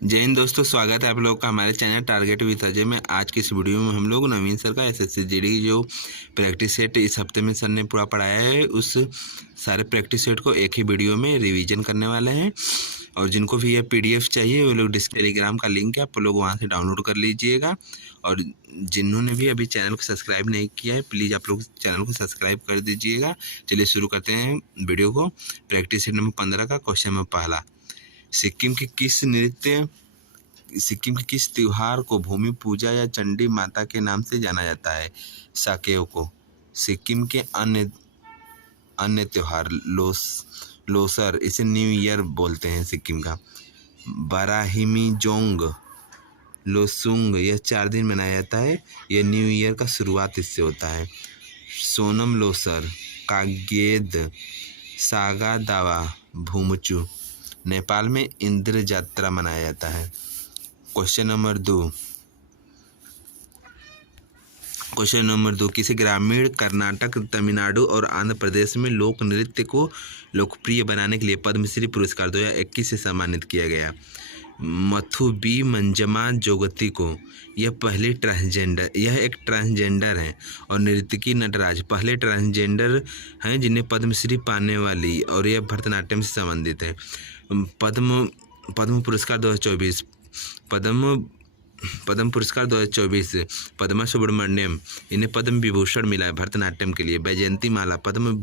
जय हिंद दोस्तों, स्वागत है आप लोग का हमारे चैनल टारगेट विद अजय में। आज की इस वीडियो में हम लोग नवीन सर का एसएससी जीडी की जो प्रैक्टिस सेट इस हफ्ते में सर ने पूरा पढ़ाया है, उस सारे प्रैक्टिस सेट को एक ही वीडियो में रिवीजन करने वाले हैं। और जिनको भी ये पीडीएफ चाहिए वो लोग टेलीग्राम का लिंक है, आप लोग वहाँ से डाउनलोड कर लीजिएगा। और जिन्होंने भी अभी चैनल को सब्सक्राइब नहीं किया है, प्लीज़ आप लोग चैनल को सब्सक्राइब कर दीजिएगा। चलिए शुरू करते हैं वीडियो को। प्रैक्टिस सेट नंबर 15 का क्वेश्चन नंबर पहला, सिक्किम के किस त्योहार को भूमि पूजा या चंडी माता के नाम से जाना जाता है? साकेओ को। सिक्किम के अन्य त्योहार लोसर, इसे न्यू ईयर बोलते हैं सिक्किम का। बाराहिमीजोंग, लोसुंग, यह 4 दिन मनाया जाता है। यह न्यू ईयर का शुरुआत इससे होता है। सोनम लोसर, कागेद, सागा दावा, भूमचू। नेपाल में इंद्र यात्रा मनाया जाता है। क्वेश्चन नंबर 2, किसी ग्रामीण कर्नाटक, तमिलनाडु और आंध्र प्रदेश में लोक नृत्य को लोकप्रिय बनाने के लिए पद्मश्री पुरस्कार 2021 से सम्मानित किया गया? मथु बी मंजमा जोगती को। यह एक ट्रांसजेंडर हैं और नृत्यकी नटराज पहले ट्रांसजेंडर हैं जिन्हें पद्मश्री पाने वाली, और यह भरतनाट्यम से संबंधित है। पद्म पुरस्कार 2024, पद्म पुरस्कार 2024 पद्मा सुब्रमण्यम, इन्हें पद्म विभूषण मिला है भरतनाट्यम के लिए। वैजयंती माला पद्म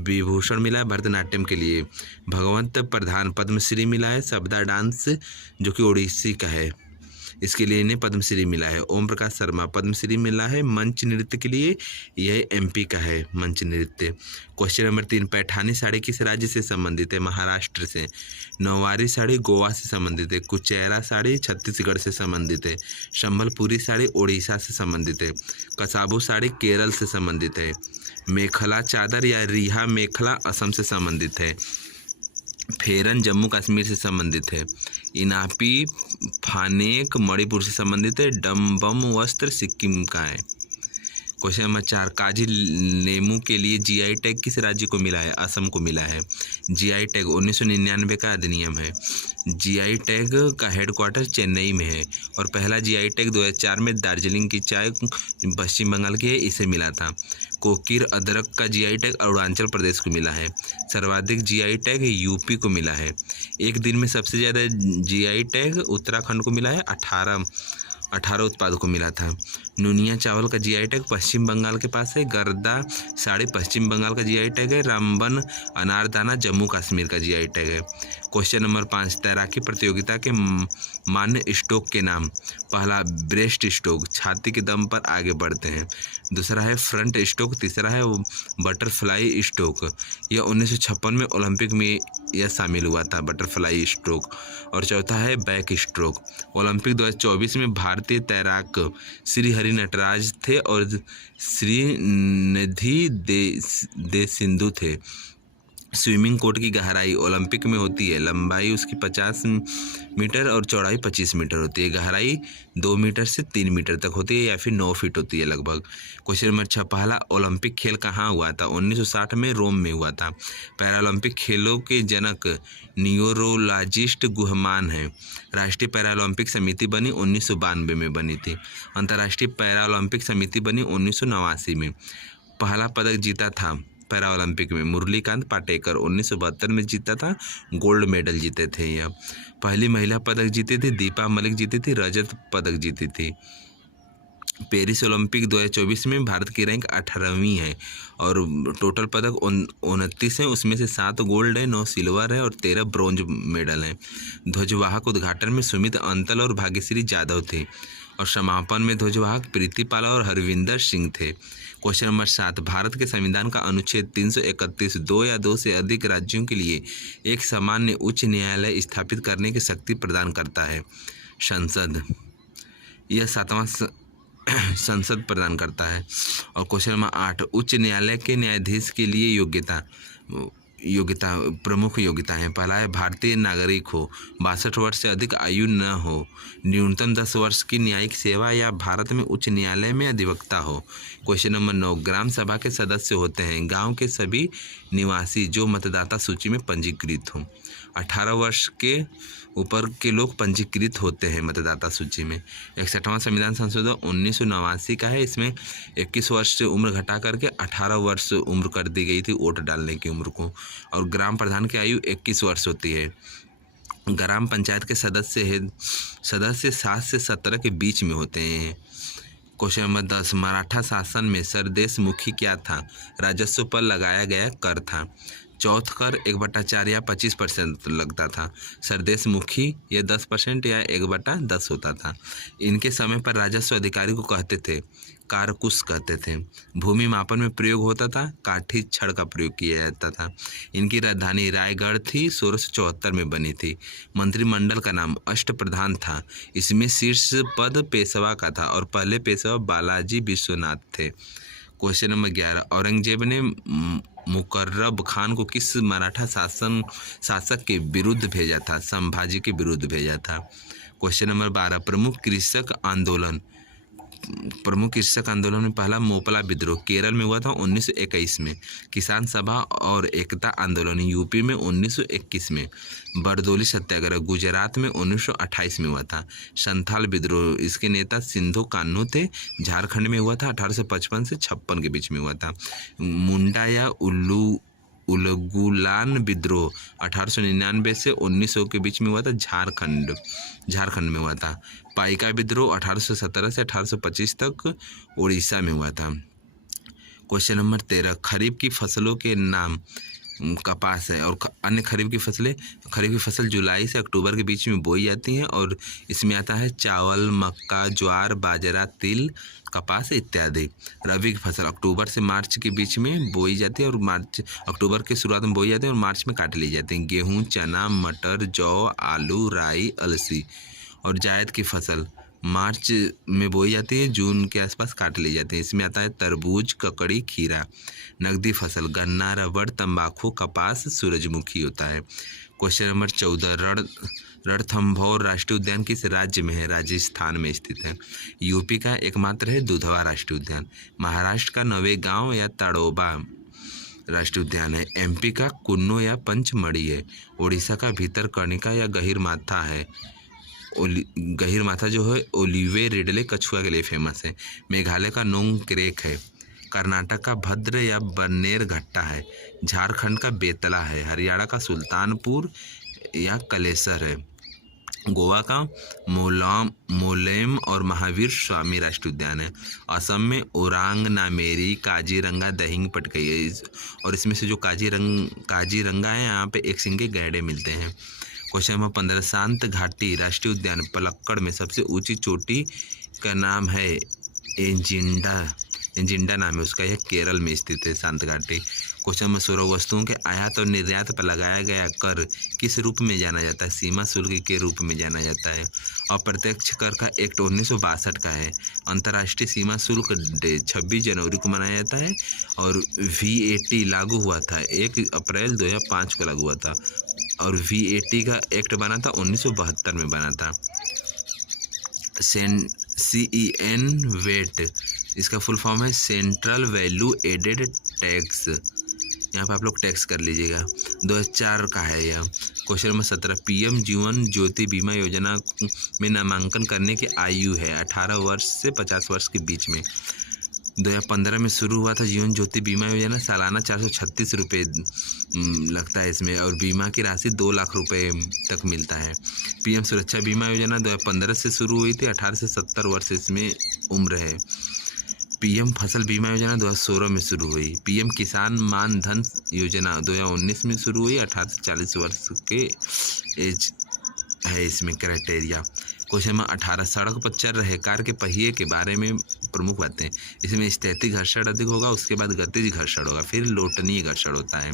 विभूषण मिला है भरतनाट्यम के लिए। भगवंत प्रधान पद्मश्री मिला है सबदा डांस, जो कि ओडिसी का है, इसके लिए इन्हें पद्मश्री मिला है। ओम प्रकाश शर्मा पद्मश्री मिला है मंच नृत्य के लिए, यह एमपी का है मंच नृत्य। क्वेश्चन नंबर 3, पैठानी साड़ी किस राज्य से संबंधित है? महाराष्ट्र से। नौवारी साड़ी गोवा से संबंधित है। कुचैरा साड़ी छत्तीसगढ़ से संबंधित है। संबलपुरी साड़ी ओडिशा से संबंधित है। कसाबू साड़ी केरल से संबंधित है। मेखला चादर या रिहा मेखला असम से संबंधित है। फेरन जम्मू कश्मीर से संबंधित है। इनापी फानेक मणिपुर से संबंधित है। डम्बम वस्त्र सिक्किम का है। क्वेश्चन नंबर 4, काजी लेमू के लिए जीआई टैग किस राज्य को मिला है? असम को मिला है। जीआई टैग 1999 का अधिनियम है। जीआई टैग का हेडक्वार्टर चेन्नई में है और पहला जीआई टैग 2004 में दार्जिलिंग की चाय पश्चिम बंगाल की है, इसे मिला था। कोकीर अदरक का जीआई टैग अरुणाचल प्रदेश को मिला है। सर्वाधिक जीआई टैग यूपी को मिला है। एक दिन में सबसे ज़्यादा जीआई टैग उत्तराखंड को मिला है, 18 उत्पादों को मिला था। नुनिया चावल का जीआई टैग पश्चिम बंगाल के पास है। गर्दा साड़ी पश्चिम बंगाल का जीआई टैग है। रामबन अनारदाना जम्मू कश्मीर का जीआई टैग है। क्वेश्चन नंबर 5, तैराकी प्रतियोगिता के मान्य स्ट्रोक के नाम? पहला ब्रेस्ट स्ट्रोक, छाती के दम पर आगे बढ़ते हैं। दूसरा है फ्रंट स्ट्रोक। तीसरा है बटरफ्लाई स्ट्रोक। यह 1956 में ओलंपिक में यह शामिल हुआ था, बटरफ्लाई स्ट्रोक। और चौथा है बैक स्ट्रोक। ओलंपिक 2024 में भारतीय तैराक श्री हरि नटराज थे और श्रीनिधि दे सिंधु थे। स्विमिंग कोर्ट की गहराई ओलंपिक में होती है, लंबाई उसकी 50 मीटर और चौड़ाई 25 मीटर होती है। गहराई 2 मीटर से 3 मीटर तक होती है या फिर 9 फीट होती है लगभग। क्वेश्चन नंबर 6, पहला ओलंपिक खेल कहाँ हुआ था? 1960 में रोम में हुआ था। पैरालंपिक खेलों के जनक न्यूरोलॉजिस्ट गुहमान हैं। राष्ट्रीय पैरालंपिक समिति बनी 1992 में बनी थी। अंतर्राष्ट्रीय पैरालंपिक समिति बनी 1989 में। पहला पदक जीता था पैरा ओलंपिक में मुरलीकांत पाटेकर, 1972 में जीता था, गोल्ड मेडल जीते थे। यह पहली महिला पदक जीती थी, दीपा मलिक जीती थी, रजत पदक जीती थी। पेरिस ओलंपिक 2024 में भारत की रैंक 18वीं है और टोटल पदक 29 हैं, उसमें से 7 गोल्ड है, 9 सिल्वर है और 13 ब्रोंज मेडल हैं। ध्वजवाहक उद्घाटन में सुमित अंतल और भाग्यश्री जाधव थे और समापन में ध्वजवाहक प्रीति पाला और हरविंदर सिंह थे। क्वेश्चन नंबर 7, भारत के संविधान का अनुच्छेद 331 2 या 2 से अधिक राज्यों के लिए एक सामान्य उच्च न्यायालय स्थापित करने की शक्ति प्रदान करता है? संसद। यह 7वां संसद प्रदान करता है। और क्वेश्चन नंबर 8, उच्च न्यायालय के न्यायाधीश के लिए योग्यता प्रमुख योग्यता है। पहला है भारतीय नागरिक हो, 62 वर्ष से अधिक आयु न हो, न्यूनतम 10 वर्ष की न्यायिक सेवा या भारत में उच्च न्यायालय में अधिवक्ता हो। क्वेश्चन नंबर 9, ग्राम सभा के सदस्य होते हैं गांव के सभी निवासी जो मतदाता सूची में पंजीकृत हों। 18 वर्ष के ऊपर के लोग पंजीकृत होते हैं मतदाता सूची में। 61वां संविधान संशोधन 1989 का है। इसमें 21 वर्ष से उम्र घटा करके 18 वर्ष उम्र कर दी गई थी वोट डालने की उम्र को। और ग्राम प्रधान की आयु 21 वर्ष होती है। ग्राम पंचायत के सदस्य 7 से 17 के बीच में होते हैं। क्वेश्चन नंबर 10, मराठा शासन में सरदेश मुखी क्या था? राजस्व पर लगाया गया कर था। चौथ कर 1/4 या 25% लगता था। सरदेश मुखी ये 10% या 1/10 होता था। इनके समय पर राजस्व अधिकारी को कहते थे कारकुश कहते थे। भूमि मापन में प्रयोग होता था काठी छड़ का प्रयोग किया जाता था। इनकी राजधानी रायगढ़ थी, 1674 में बनी थी। मंत्रिमंडल का नाम अष्टप्रधान था। इसमें शीर्ष पद पेशवा का था और पहले पेशवा बालाजी विश्वनाथ थे। क्वेश्चन नंबर 11, औरंगजेब ने मुकर्रब खान को किस मराठा शासक के विरुद्ध भेजा था? संभाजी के विरुद्ध भेजा था। क्वेश्चन नंबर 12, प्रमुख कृषक आंदोलन में पहला मोपला विद्रोह केरल में हुआ था 1921 में। किसान सभा और एकता आंदोलन यूपी में 1921 में। बरदौली सत्याग्रह गुजरात में 1928 में हुआ था। संथाल विद्रोह इसके नेता सिंधु कान्हू थे, झारखंड में हुआ था 1855 से 56 के बीच में हुआ था। मुंडा या उलगुलान विद्रोह 1899 से 1900 के बीच में हुआ था, झारखंड में हुआ था। पाइका विद्रोह 1817 से 1825 तक उड़ीसा में हुआ था। क्वेश्चन नंबर 13, खरीफ की फसलों के नाम कपास है और अन्य खरीफ की फसल जुलाई से अक्टूबर के बीच में बोई जाती हैं और इसमें आता है चावल, मक्का, ज्वार, बाजरा, तिल, कपास इत्यादि। रबी की फसल अक्टूबर से मार्च के बीच में बोई जाती है और अक्टूबर के शुरुआत में बोई जाती है और मार्च में काट ली जाती है। गेहूँ, चना, मटर, जौ, आलू, राई, अलसी। और जायद की फसल मार्च में बोई जाती है, जून के आसपास काट ली जाती है। इसमें आता है तरबूज, ककड़ी, खीरा। नकदी फसल गन्ना, रबड़, तंबाकू, कपास, सूरजमुखी होता है। क्वेश्चन नंबर 14, रणथंभौर राष्ट्रीय उद्यान किस राज्य में है? राजस्थान में स्थित है। यूपी का एकमात्र है दुधवा राष्ट्रीय उद्यान। महाराष्ट्र का नवेगांव या ताड़ोबा राष्ट्रीय उद्यान है। एमपी का कुन्नो या पंचमढ़ी है। उड़ीसा का भीतरकनिका या गहीरमाथा है। गहीरमाथा जो है ओलिवे रिडले कछुआ के लिए फेमस है। मेघालय का नोंग क्रेक है। कर्नाटक का भद्र या बन्नेर घट्टा है। झारखंड का बेतला है। हरियाणा का सुल्तानपुर या कलेसर है। गोवा का मोलेम और महावीर स्वामी राष्ट्रीय उद्यान है। असम में ओरांग नामेरी, काजीरंगा, दहिंग पटकई है। और इसमें से जो काजीरंगा है यहाँ पे एक सिंगे गैंडे मिलते हैं। क्वेश्चन नंबर 15, शांत घाटी राष्ट्रीय उद्यान पलक्कड़ में सबसे ऊंची चोटी का नाम है एंजिंडा नाम है उसका। यह केरल में स्थित है शांत घाटी। क्वेश्चन नंबर 16, वस्तुओं के आयात और निर्यात पर लगाया गया कर किस रूप में जाना जाता है? सीमा शुल्क के रूप में जाना जाता है। अप्रत्यक्ष कर का एक्ट 1962 का है। अंतर्राष्ट्रीय सीमा शुल्क डे 26 जनवरी को मनाया जाता है और VAT लागू हुआ था 1 अप्रैल 2005 को लागू हुआ था और VAT का एक्ट बना था 1972 में बना था। CEN वेट इसका फुल फॉर्म है सेंट्रल वैल्यू एडेड टैक्स। यहाँ पे आप लोग टैक्स कर लीजिएगा। 2004 का है यह। Question number 17, PM Jeevan Jyoti बीमा योजना में नामांकन करने की आयु है 18 वर्ष से 50 वर्ष के बीच में। 2015 में शुरू हुआ था जीवन ज्योति बीमा योजना। सालाना 436 रुपये लगता है इसमें और बीमा की राशि 2 लाख रुपए तक मिलता है। PM सुरक्षा बीमा योजना 2015 से शुरू हुई थी। 18 से 70 वर्ष इसमें उम्र है। PM फसल बीमा योजना 2016 में शुरू हुई। PM किसान मान धन योजना 2019 में शुरू हुई। 18 से 40 वर्ष के एज है इसमें क्राइटेरिया। क्वेश्चन नंबर 18, सड़क पर चल रहे कार के पहिए के बारे में प्रमुख बातें। इसमें स्थैतिक घर्षण अधिक होगा, उसके बाद गतिज घर्षण होगा, फिर लोटनीय घर्षण होता है।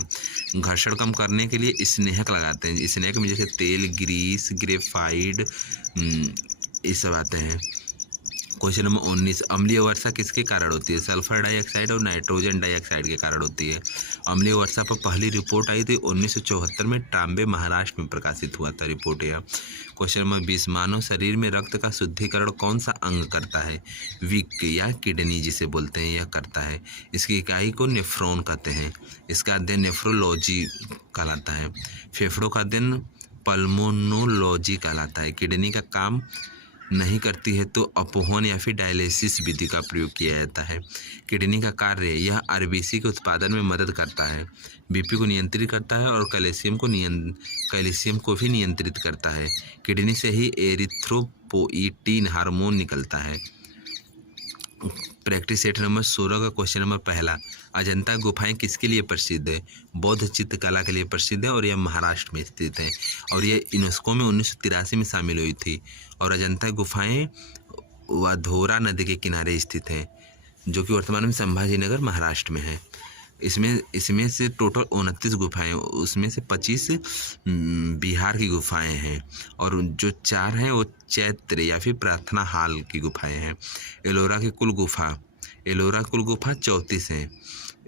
घर्षण कम करने के लिए स्नेहक लगाते हैं। स्नेहक में जैसे तेल, ग्रीस, ग्रेफाइड ये सब आते हैं। क्वेश्चन नंबर 19, अम्लीय वर्षा किसके कारण होती है? सल्फर डाइऑक्साइड और नाइट्रोजन डाइऑक्साइड के कारण होती है। अम्लीय वर्षा पर पहली रिपोर्ट आई थी 1974 में, ट्राम्बे महाराष्ट्र में प्रकाशित हुआ था रिपोर्ट यह। क्वेश्चन नंबर 20, मानव शरीर में रक्त का शुद्धिकरण कौन सा अंग करता है? विक या किडनी जिसे बोलते हैं, यह करता है। इसकी इकाई को नेफ्रॉन कहते हैं। इसका अध्ययन नेफ्रोलॉजी कहलाता है। फेफड़ों का अध्ययन पल्मोनोलॉजी कहलाता है। किडनी का काम नहीं करती है तो अपोहन या फिर डायलिसिस विधि का प्रयोग किया जाता है। किडनी का कार्य, यह आरबीसी के उत्पादन में मदद करता है, बीपी को नियंत्रित करता है और कैल्शियम को भी नियंत्रित करता है। किडनी से ही एरिथ्रोपोइटीन हार्मोन निकलता है। प्रैक्टिस सेट नंबर 16 का क्वेश्चन नंबर पहला, अजंता गुफाएं किसके लिए प्रसिद्ध है? बौद्ध चित्रकला के लिए प्रसिद्ध है और यह महाराष्ट्र में स्थित है और यह यूनेस्को में 1983 में शामिल हुई थी। और अजंता गुफाएं वधोरा नदी के किनारे स्थित हैं, जो कि वर्तमान में संभाजीनगर महाराष्ट्र में है। इसमें से टोटल 29 गुफाएं, उसमें से 25 बिहार की गुफाएं हैं और जो 4 हैं वो चैत्र या फिर प्रार्थना हाल की गुफाएं हैं। एलोरा कुल गुफा 34 हैं।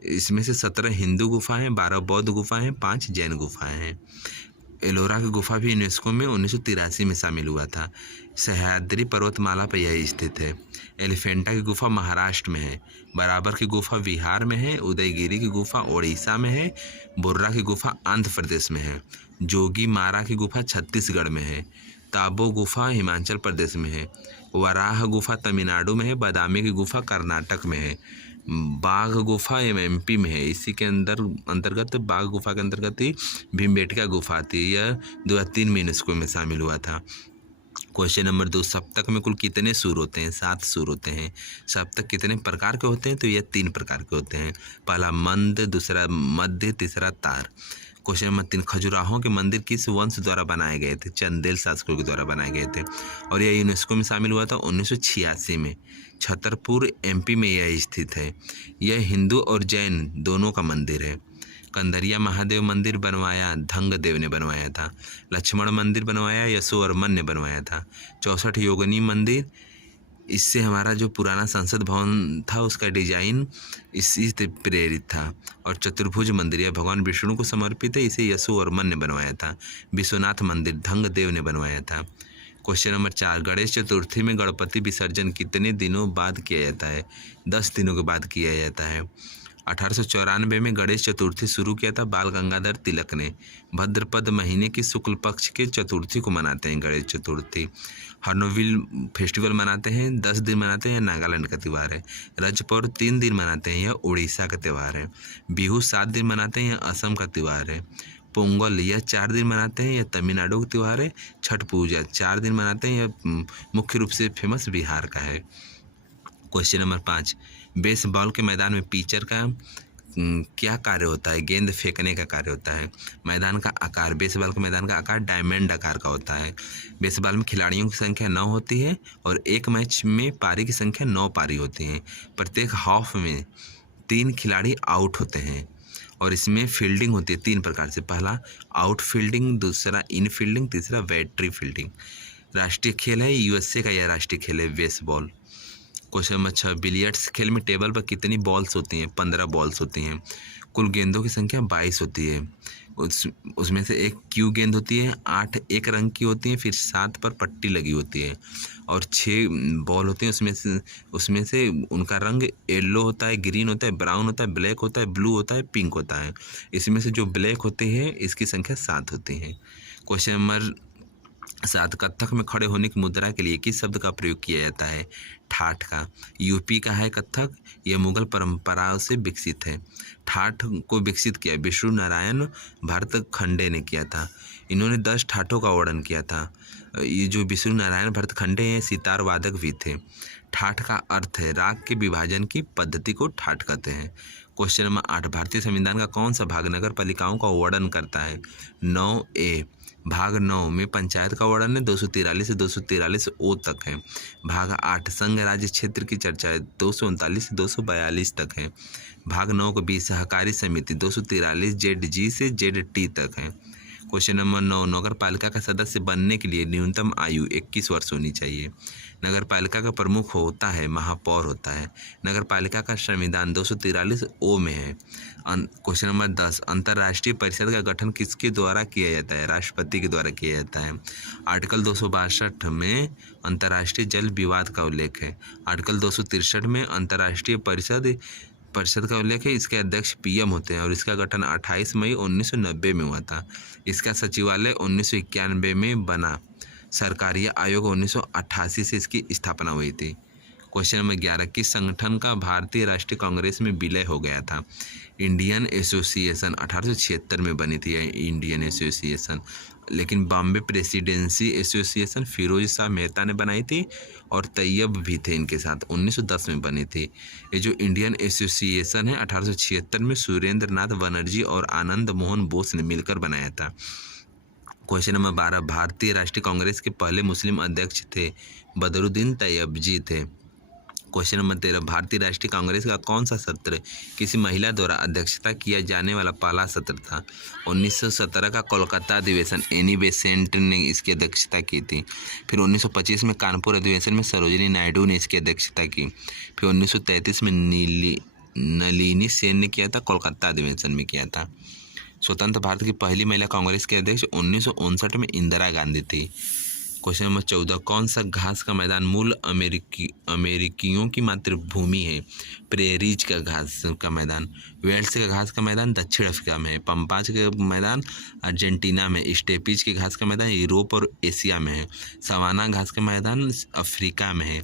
इसमें से 17 हिंदू गुफाएं, 12 बौद्ध गुफाएं, 5 जैन गुफाएं हैं। एलोरा की गुफा भी यूनेस्को में 1983 में शामिल हुआ था। सह्याद्री पर्वतमाला पर यह स्थित है। एलिफेंटा की गुफा महाराष्ट्र में है। बराबर की गुफा बिहार में है। उदयगिरी की गुफा ओडिशा में है। बुर्रा की गुफा आंध्र प्रदेश में है। जोगी मारा की गुफा छत्तीसगढ़ में है। ताबो गुफा हिमाचल प्रदेश में है। वराह गुफा तमिलनाडु में है। बादामी की गुफा कर्नाटक में है। बाघ गुफा एमपी में है। इसी के अंतर्गत बाघ गुफा के अंतर्गत ही भीमबेटका गुफा थी। यह 2003 में यूनेस्को में शामिल हुआ था। क्वेश्चन नंबर 2, सप्तक में कुल कितने सुर होते हैं? 7 सुर होते हैं। सप्तक कितने प्रकार के होते हैं? तो यह 3 प्रकार के होते हैं। पहला मंद, दूसरा मध्य, तीसरा तार। क्वेश्चन नंबर 3, खजुराहो के मंदिर किस वंश द्वारा बनाए गए थे? चंदेल शासकों के द्वारा बनाए गए थे और यह यूनेस्को में शामिल हुआ था 1986 में। छतरपुर एमपी में यह स्थित है। यह हिंदू और जैन दोनों का मंदिर है। कंदरिया महादेव मंदिर बनवाया धंगदेव ने बनवाया था। लक्ष्मण मंदिर बनवाया यशोवर्मन ने बनवाया था। 64 योगिनी मंदिर, इससे हमारा जो पुराना संसद भवन था उसका डिजाइन इसी से प्रेरित था। और चतुर्भुज मंदिर यह भगवान विष्णु को समर्पित है, इसे यशोवर्मन ने बनवाया था। विश्वनाथ मंदिर धंगदेव ने बनवाया था। क्वेश्चन नंबर 4, गणेश चतुर्थी में गणपति विसर्जन कितने दिनों बाद किया जाता है? 10 दिनों के बाद किया जाता है। 1894 में गणेश चतुर्थी शुरू किया था बाल गंगाधर तिलक ने। भाद्रपद महीने की शुक्ल पक्ष के चतुर्थी को मनाते हैं गणेश चतुर्थी। हॉर्नबिल फेस्टिवल मनाते हैं, 10 दिन मनाते हैं, नागालैंड का त्यौहार है। रज पर्व 3 दिन मनाते हैं, यह उड़ीसा का त्यौहार है। बिहू 7 दिन मनाते हैं, यह असम का त्यौहार है। पोंगल यह 4 दिन मनाते हैं, यह तमिलनाडु का त्यौहार है। छठ पूजा 4 दिन मनाते हैं, यह मुख्य रूप से फेमस बिहार का है। क्वेश्चन नंबर 5, बेसबॉल के मैदान में पिचर का क्या कार्य होता है? गेंद फेंकने का कार्य होता है। मैदान का आकार, बेसबॉल के मैदान का आकार डायमंड आकार का होता है। बेसबॉल में खिलाड़ियों की संख्या 9 होती है और एक मैच में पारी की संख्या 9 पारी होती है। प्रत्येक हाफ में 3 खिलाड़ी आउट होते हैं और इसमें फील्डिंग होती है 3 प्रकार से। पहला आउट फील्डिंग, दूसरा इन फील्डिंग, तीसरा बैटरी फील्डिंग। राष्ट्रीय खेल है यूएसए का, यह राष्ट्रीय खेल है बेसबॉल। क्वेश्चन नंबर 6, बिलियर्ड्स खेल में टेबल पर कितनी बॉल्स होती हैं? 15 बॉल्स होती हैं। कुल गेंदों की संख्या 22 होती है। उसमें से एक क्यू गेंद होती है, 8 एक रंग की होती हैं, फिर 7 पर पट्टी लगी होती है और 6 बॉल होती हैं। उसमें से उनका रंग येलो होता है, ग्रीन होता है, ब्राउन होता है, ब्लैक होता है, ब्लू होता है, पिंक होता है। इसमें से जो ब्लैक होते हैं इसकी संख्या 7 होती है। क्वेश्चन नंबर 7, कथक में खड़े होने की मुद्रा के लिए किस शब्द का प्रयोग किया जाता है? ठाठ का। यूपी का है कथक, यह मुगल परंपराओं से विकसित है। ठाठ को विकसित किया विष्णु नारायण भरतखंडे ने किया था। इन्होंने 10 ठाठों का वर्णन किया था। ये जो विष्णु नारायण भरतखंडे हैं सितार वादक भी थे। ठाठ का अर्थ है राग के विभाजन की पद्धति को ठाठ कहते हैं। क्वेश्चन नंबर 8, भारतीय संविधान का कौन सा भाग नगर पालिकाओं का वर्णन करता है? 9A। भाग 9 में पंचायत का वर्णन है, 243 से 243 ओ तक है। भाग 8 संघ राज्य क्षेत्र की चर्चा है, 239 से 242 तक है। भाग 9 को 20 सहकारी समिति 243 ZG से ZT तक है। क्वेश्चन नंबर 9, नगर पालिका का सदस्य बनने के लिए न्यूनतम आयु 21 वर्ष होनी चाहिए। नगर पालिका का प्रमुख होता है महापौर होता है। नगर पालिका का संविधान 243 ओ में है। क्वेश्चन नंबर 10, अंतर्राष्ट्रीय परिषद का गठन किसके द्वारा किया जाता है? राष्ट्रपति के द्वारा किया जाता है। आर्टिकल 262 में अंतर्राष्ट्रीय जल विवाद का उल्लेख है। आर्टिकल 263 में अंतर्राष्ट्रीय परिषद का उल्लेख है। इसके अध्यक्ष पीएम होते हैं और इसका गठन 28 मई 1990 में हुआ था। इसका सचिवालय 1991 में बना। सरकारी आयोग 1988 से इसकी स्थापना हुई थी। क्वेश्चन नंबर 11, किस संगठन का भारतीय राष्ट्रीय कांग्रेस में विलय हो गया था? इंडियन एसोसिएशन 1876 में बनी थी इंडियन एसोसिएशन, लेकिन बॉम्बे प्रेसिडेंसी एसोसिएशन फिरोज शाह मेहता ने बनाई थी और तैयब भी थे इनके साथ, 1910 में बनी थी। ये जो इंडियन एसोसिएशन है 1876 में सुरेंद्र नाथ बनर्जी और आनंद मोहन बोस ने मिलकर बनाया था। क्वेश्चन नंबर 12, भारतीय राष्ट्रीय कांग्रेस के पहले मुस्लिम अध्यक्ष थे? बदरुद्दीन तैयबजी थे। क्वेश्चन नंबर 13, भारतीय राष्ट्रीय कांग्रेस का कौन सा सत्र किसी महिला द्वारा अध्यक्षता किया जाने वाला पहला सत्र था? 1917 का कोलकाता अधिवेशन, एनी बेसेंट ने इसकी अध्यक्षता की थी। फिर 1925 में कानपुर अधिवेशन में सरोजिनी नायडू ने इसकी अध्यक्षता की। फिर 1933 में नलिनी सेन ने किया था, कोलकाता अधिवेशन में किया था। स्वतंत्र भारत की पहली महिला कांग्रेस के अध्यक्ष 1959 में इंदिरा गांधी थी। क्वेश्चन नंबर 14, कौन सा घास का मैदान मूल अमेरिकियों की मातृभूमि है? प्रेरीज का घास का मैदान। वेल्स का घास का मैदान दक्षिण अफ्रीका में है। पंपाज का मैदान अर्जेंटीना में। स्टेपीज के घास का मैदान यूरोप और एशिया में है। सवाना घास का मैदान अफ्रीका में है।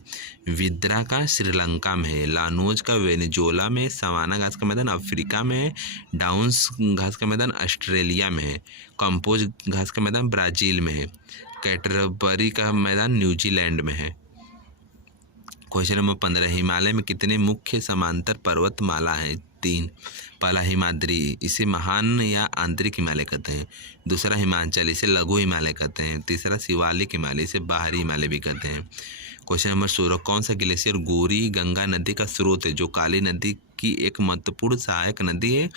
विद्रा का श्रीलंका में है। लानोज का वेनेजुएला में। सवाना घास का मैदान अफ्रीका में है। डाउन्स घास का मैदान ऑस्ट्रेलिया में है। कंपोज घास का मैदान ब्राज़ील में है। कैटरबरी का मैदान न्यूजीलैंड में है। क्वेश्चन नंबर 15, हिमालय में कितने मुख्य समांतर पर्वतमाला हैं? 3। पहला हिमाद्री, इसे महान या आंतरिक हिमालय कहते हैं। दूसरा हिमाचल, इसे लघु हिमालय कहते हैं। तीसरा शिवालिक हिमालय, इसे बाहरी हिमालय भी कहते हैं। क्वेश्चन नंबर 16, कौन सा ग्लेशियर गौरी गंगा नदी का स्रोत है जो काली नदी की एक महत्वपूर्ण सहायक नदी है?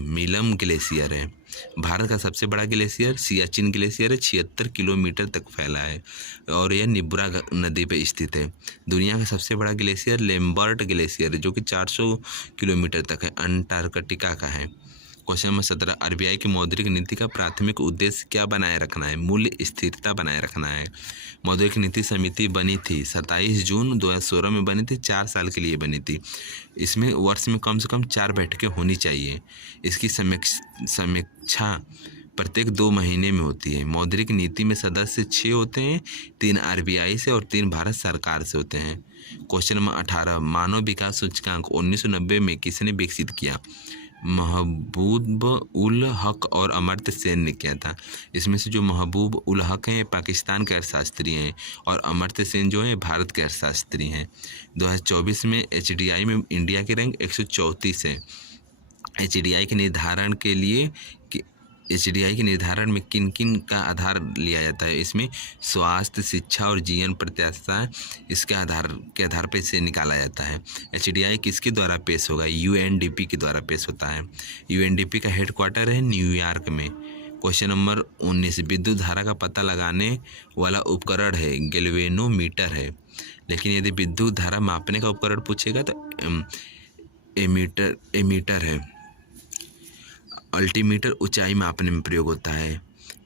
मीलम ग्लेशियर है। भारत का सबसे बड़ा ग्लेशियर सियाचिन ग्लेशियर है, 76 किलोमीटर तक फैला है और यह निब्रा नदी पर स्थित है। दुनिया का सबसे बड़ा ग्लेशियर लेम्बर्ट ग्लेशियर है जो कि 400 किलोमीटर तक है, अंटार्कटिका का है। क्वेश्चन नंबर 17, आरबीआई की मौद्रिक नीति का प्राथमिक उद्देश्य क्या बनाए रखना है? मूल्य स्थिरता बनाए रखना है। मौद्रिक नीति समिति बनी थी 27 जून 2016 में बनी थी, 4 साल के लिए बनी थी। इसमें वर्ष में कम से कम 4 बैठकें होनी चाहिए। इसकी समीक्षा प्रत्येक 2 महीने में होती है। मौद्रिक नीति में सदस्य 6 होते हैं, 3 आरबीआई से और 3 भारत सरकार से होते हैं। क्वेश्चन नंबर 18, मानव विकास सूचकांक 1990 में किसने विकसित किया? महबूब उल हक और अमर्त्य सेन ने किया था। इसमें से जो महबूब उल हक हैं पाकिस्तान के अर्थशास्त्री हैं और अमर्त्य सेन जो हैं भारत के अर्थशास्त्री हैं। 2024 में एचडीआई में इंडिया की रैंक 134 है। एचडीआई के निर्धारण में किन किन का आधार लिया जाता है? इसमें स्वास्थ्य, शिक्षा और जीवन प्रत्याशा इसके आधार पर इसे निकाला जाता है। एचडीआई किसके द्वारा पेश होगा? यूएनडीपी के द्वारा पेश होता है। यूएनडीपी का हेडक्वार्टर है न्यूयॉर्क में। क्वेश्चन नंबर 19, विद्युत धारा का पता लगाने वाला उपकरण है गैल्वेनोमीटर है, लेकिन यदि विद्युत धारा मापने का उपकरण पूछेगा तो एमीटर है। अल्टीमीटर ऊंचाई मापने में प्रयोग होता है।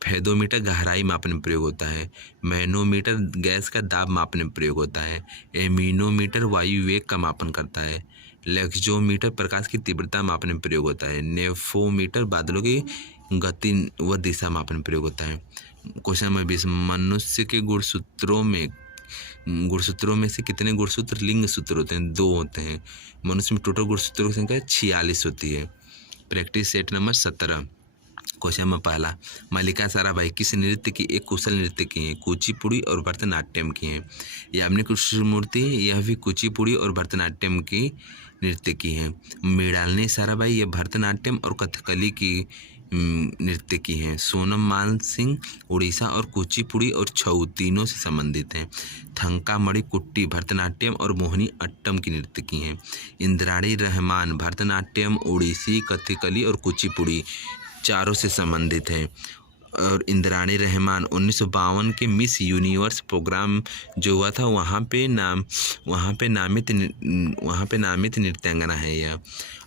फेदोमीटर गहराई मापने में प्रयोग होता है। मैनोमीटर गैस का दाब मापने में प्रयोग होता है। एमिनोमीटर वायु वेग का मापन करता है। लेक्सोमीटर प्रकाश की तीव्रता मापने में प्रयोग होता है। नेफोमीटर बादलों की गति व दिशा मापने में प्रयोग होता है। क्वेश्चन नंबर 20, मनुष्य के गुणसूत्रों में से कितने गुणसूत्र लिंग सूत्र होते हैं? 2 होते हैं। मनुष्य में टोटल गुणसूत्रों की संख्या 46 होती है। Practice set number 17। Question number पहला, मल्लिका साराभाई किस नृत्य की एक कुशल नृत्यकी हैं? कुचिपुड़ी और भरतनाट्यम की हैं। यामिनी कृष्णमूर्ति यह भी कुचिपुड़ी और भरतनाट्यम की नृत्यकी हैं। मृणालिनी साराभाई ये भरतनाट्यम और कथकली की नृत्यकी हैं। सोनम मानसिंह उड़ीसा और कुचिपुड़ी और छऊ तीनों से संबंधित हैं। थंकामणि कुट्टी भरतनाट्यम और मोहिनी अट्टम की नृत्यकी हैं। इंद्राणी रहमान भरतनाट्यम, ओडिसी, कथकली और कुचिपुड़ी चारों से संबंधित है। और इंद्राणी रहमान 1952 के मिस यूनिवर्स प्रोग्राम जो हुआ था वहाँ पे नामित नृत्यांगना है यह।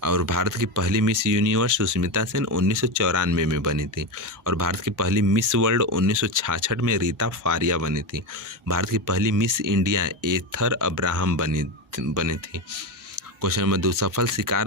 और भारत की पहली मिस यूनिवर्स सुष्मिता सेन 1994 में बनी थी। और भारत की पहली मिस वर्ल्ड 1966 में रीता फारिया बनी थी। भारत की पहली मिस इंडिया एथर अब्राहम बनी थी। क्वेश्चन नंबर 2, सफल शिकार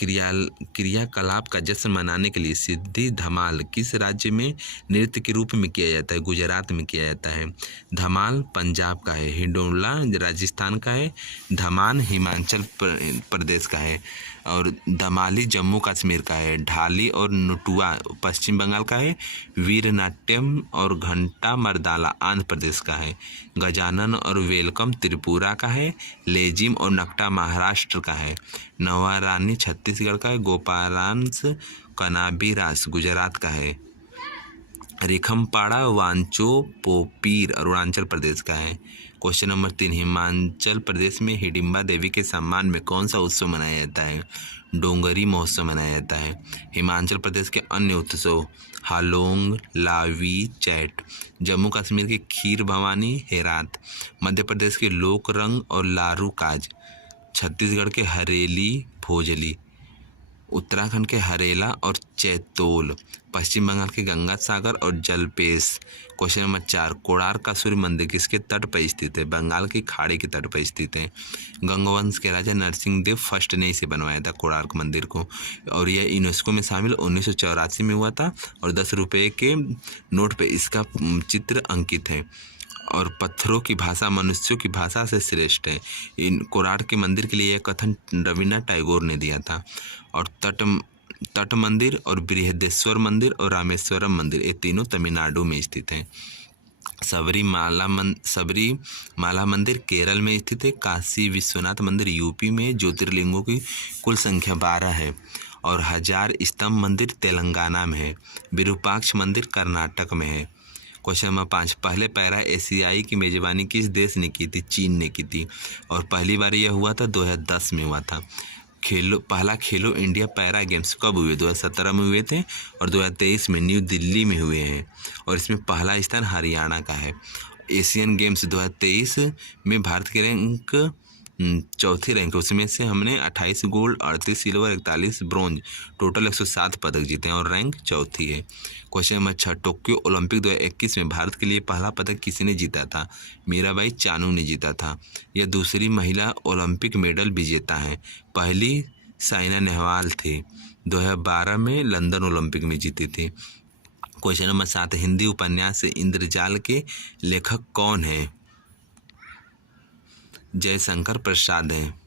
क्रियाकलाप का जश्न मनाने के लिए सिद्धि धमाल किस राज्य में नृत्य के रूप में किया जाता है? गुजरात में किया जाता है। धमाल पंजाब का है। हिंडोला राजस्थान का है। धमान हिमाचल प्रदेश का है। और धमाली जम्मू कश्मीर का है। ढाली और नटुआ पश्चिम बंगाल का है। वीरनाट्यम और घंटा मर्दाला आंध्र प्रदेश का है। गजानन और वेलकम त्रिपुरा का है। लेजिम और नकटा महाराष्ट्र का है। नवारानी छत्तीसगढ़ का है। गोपालांस कनाबीरास गुजरात का है। रिखमपाड़ा वांचो पोपीर अरुणाचल प्रदेश का है। क्वेश्चन नंबर 3, हिमाचल प्रदेश में हिडिंबा देवी के सम्मान में कौन सा उत्सव मनाया जाता है? डोंगरी महोत्सव मनाया जाता है। हिमाचल प्रदेश के अन्य उत्सव हालोंग, लावी, चैट। जम्मू कश्मीर की खीर भवानी, हेरात। मध्य प्रदेश के लोक रंग और लारू काज। छत्तीसगढ़ के हरेली, भोजली। उत्तराखंड के हरेला और चैतोल। पश्चिम बंगाल के गंगा सागर और जलपेश। क्वेश्चन नंबर 4, कोणार्क का सूर्य मंदिर किसके तट पर स्थित है? बंगाल की खाड़ी के तट पर स्थित है। गंगवंश के राजा नरसिंह देव फर्स्ट ने इसे बनवाया था कोणार्क मंदिर को। और यह यूनेस्को में शामिल 1984 में हुआ था। और 10 रुपये के नोट पे इसका चित्र अंकित है। और पत्थरों की भाषा मनुष्यों की भाषा से श्रेष्ठ है। इन कोणार्क के मंदिर के लिए यह कथन रविन्द्रनाथ टैगोर ने दिया था। और तट मंदिर और बृहदेश्वर मंदिर और रामेश्वरम मंदिर ये तीनों तमिलनाडु में स्थित हैं। सबरीमाला मंदिर केरल में स्थित है। काशी विश्वनाथ मंदिर यूपी में। ज्योतिर्लिंगों की कुल संख्या 12 है। और 1000 स्तंभ मंदिर तेलंगाना में है। विरूपाक्ष मंदिर कर्नाटक में है। क्वेश्चन नंबर 5, पहले पैरा एशियाई की मेजबानी किस देश ने की थी? चीन ने की थी। और पहली बार यह हुआ था 2010 में हुआ था। पहला खेलो इंडिया पैरा गेम्स कब हुए? 2017 में हुए थे। और 2023 में न्यू दिल्ली में हुए हैं। और इसमें पहला स्थान हरियाणा का है। एशियन गेम्स 2023 में भारत के रैंक चौथी रैंक, उसमें से हमने 28 गोल्ड, 38 सिल्वर, 41 ब्रॉन्ज, टोटल 107 पदक जीते हैं और रैंक चौथी है। क्वेश्चन नंबर 6, टोक्यो ओलंपिक 2021 में भारत के लिए पहला पदक किसने जीता था? मीराबाई चानू ने जीता था। यह दूसरी महिला ओलंपिक मेडल विजेता है। पहली साइना नेहवाल थी, 2012 में लंदन ओलंपिक में जीती थी। क्वेश्चन नंबर 7, हिंदी उपन्यास इंद्रजाल के लेखक कौन हैं? जयशंकर प्रसाद हैं।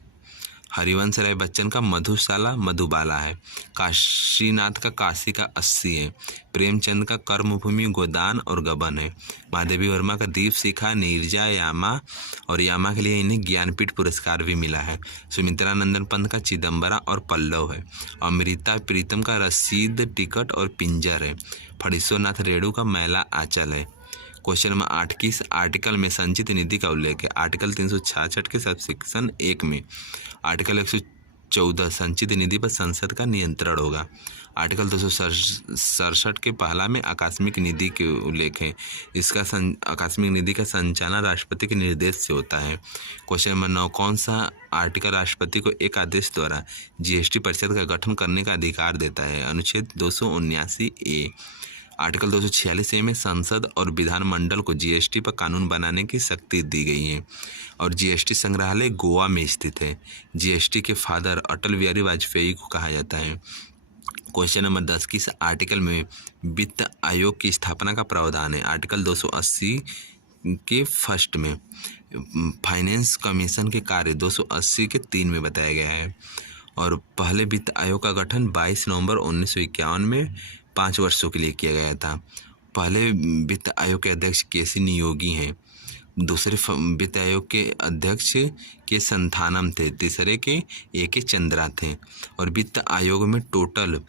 हरिवंश राय बच्चन का मधुबाला है। काशीनाथ का काशी का 80 है। प्रेमचंद का कर्मभूमि गोदान और गबन है। महादेवी वर्मा का दीप शिखा, नीरजा, यामा और यामा के लिए इन्हें ज्ञानपीठ पुरस्कार भी मिला है। सुमित्रा नंदन पंत का चिदम्बरा और पल्लव है। अमृता प्रीतम का रसीद, टिकट और पिंजर है। फणीश्वरनाथ रेणु का मैला आंचल है। क्वेश्चन नंबर 8, किस आर्टिकल में संचित निधि का उल्लेख है? आर्टिकल 366 के सबसेक्शन 1 में। आर्टिकल 114 संचित निधि पर संसद का नियंत्रण होगा। आर्टिकल 267 के पहला में आकस्मिक निधि के उल्लेख है। इसका आकस्मिक निधि का संचालन राष्ट्रपति के निर्देश से होता है। क्वेश्चन नंबर 9, कौन सा आर्टिकल राष्ट्रपति को एक आदेश द्वारा जीएसटी परिषद का गठन करने का अधिकार देता है? अनुच्छेद 279A। आर्टिकल 246A में संसद और विधानमंडल को जीएसटी पर कानून बनाने की शक्ति दी गई है। और जीएसटी संग्रहालय गोवा में स्थित है। जीएसटी के फादर अटल बिहारी वाजपेयी को कहा जाता है। क्वेश्चन नंबर 10, किस आर्टिकल में वित्त आयोग की स्थापना का प्रावधान है? आर्टिकल 280 के फर्स्ट में। फाइनेंस कमीशन के कार्य 280 के 3 में बताया गया है। और पहले वित्त आयोग का गठन 22 नवंबर 1951 में 5 वर्षों के लिए किया गया था। पहले वित्त आयोग के अध्यक्ष केसी नियोगी हैं। दूसरे वित्त आयोग के अध्यक्ष के संथानम थे। तीसरे के ए चंद्रा थे। और वित्त आयोग में टोटल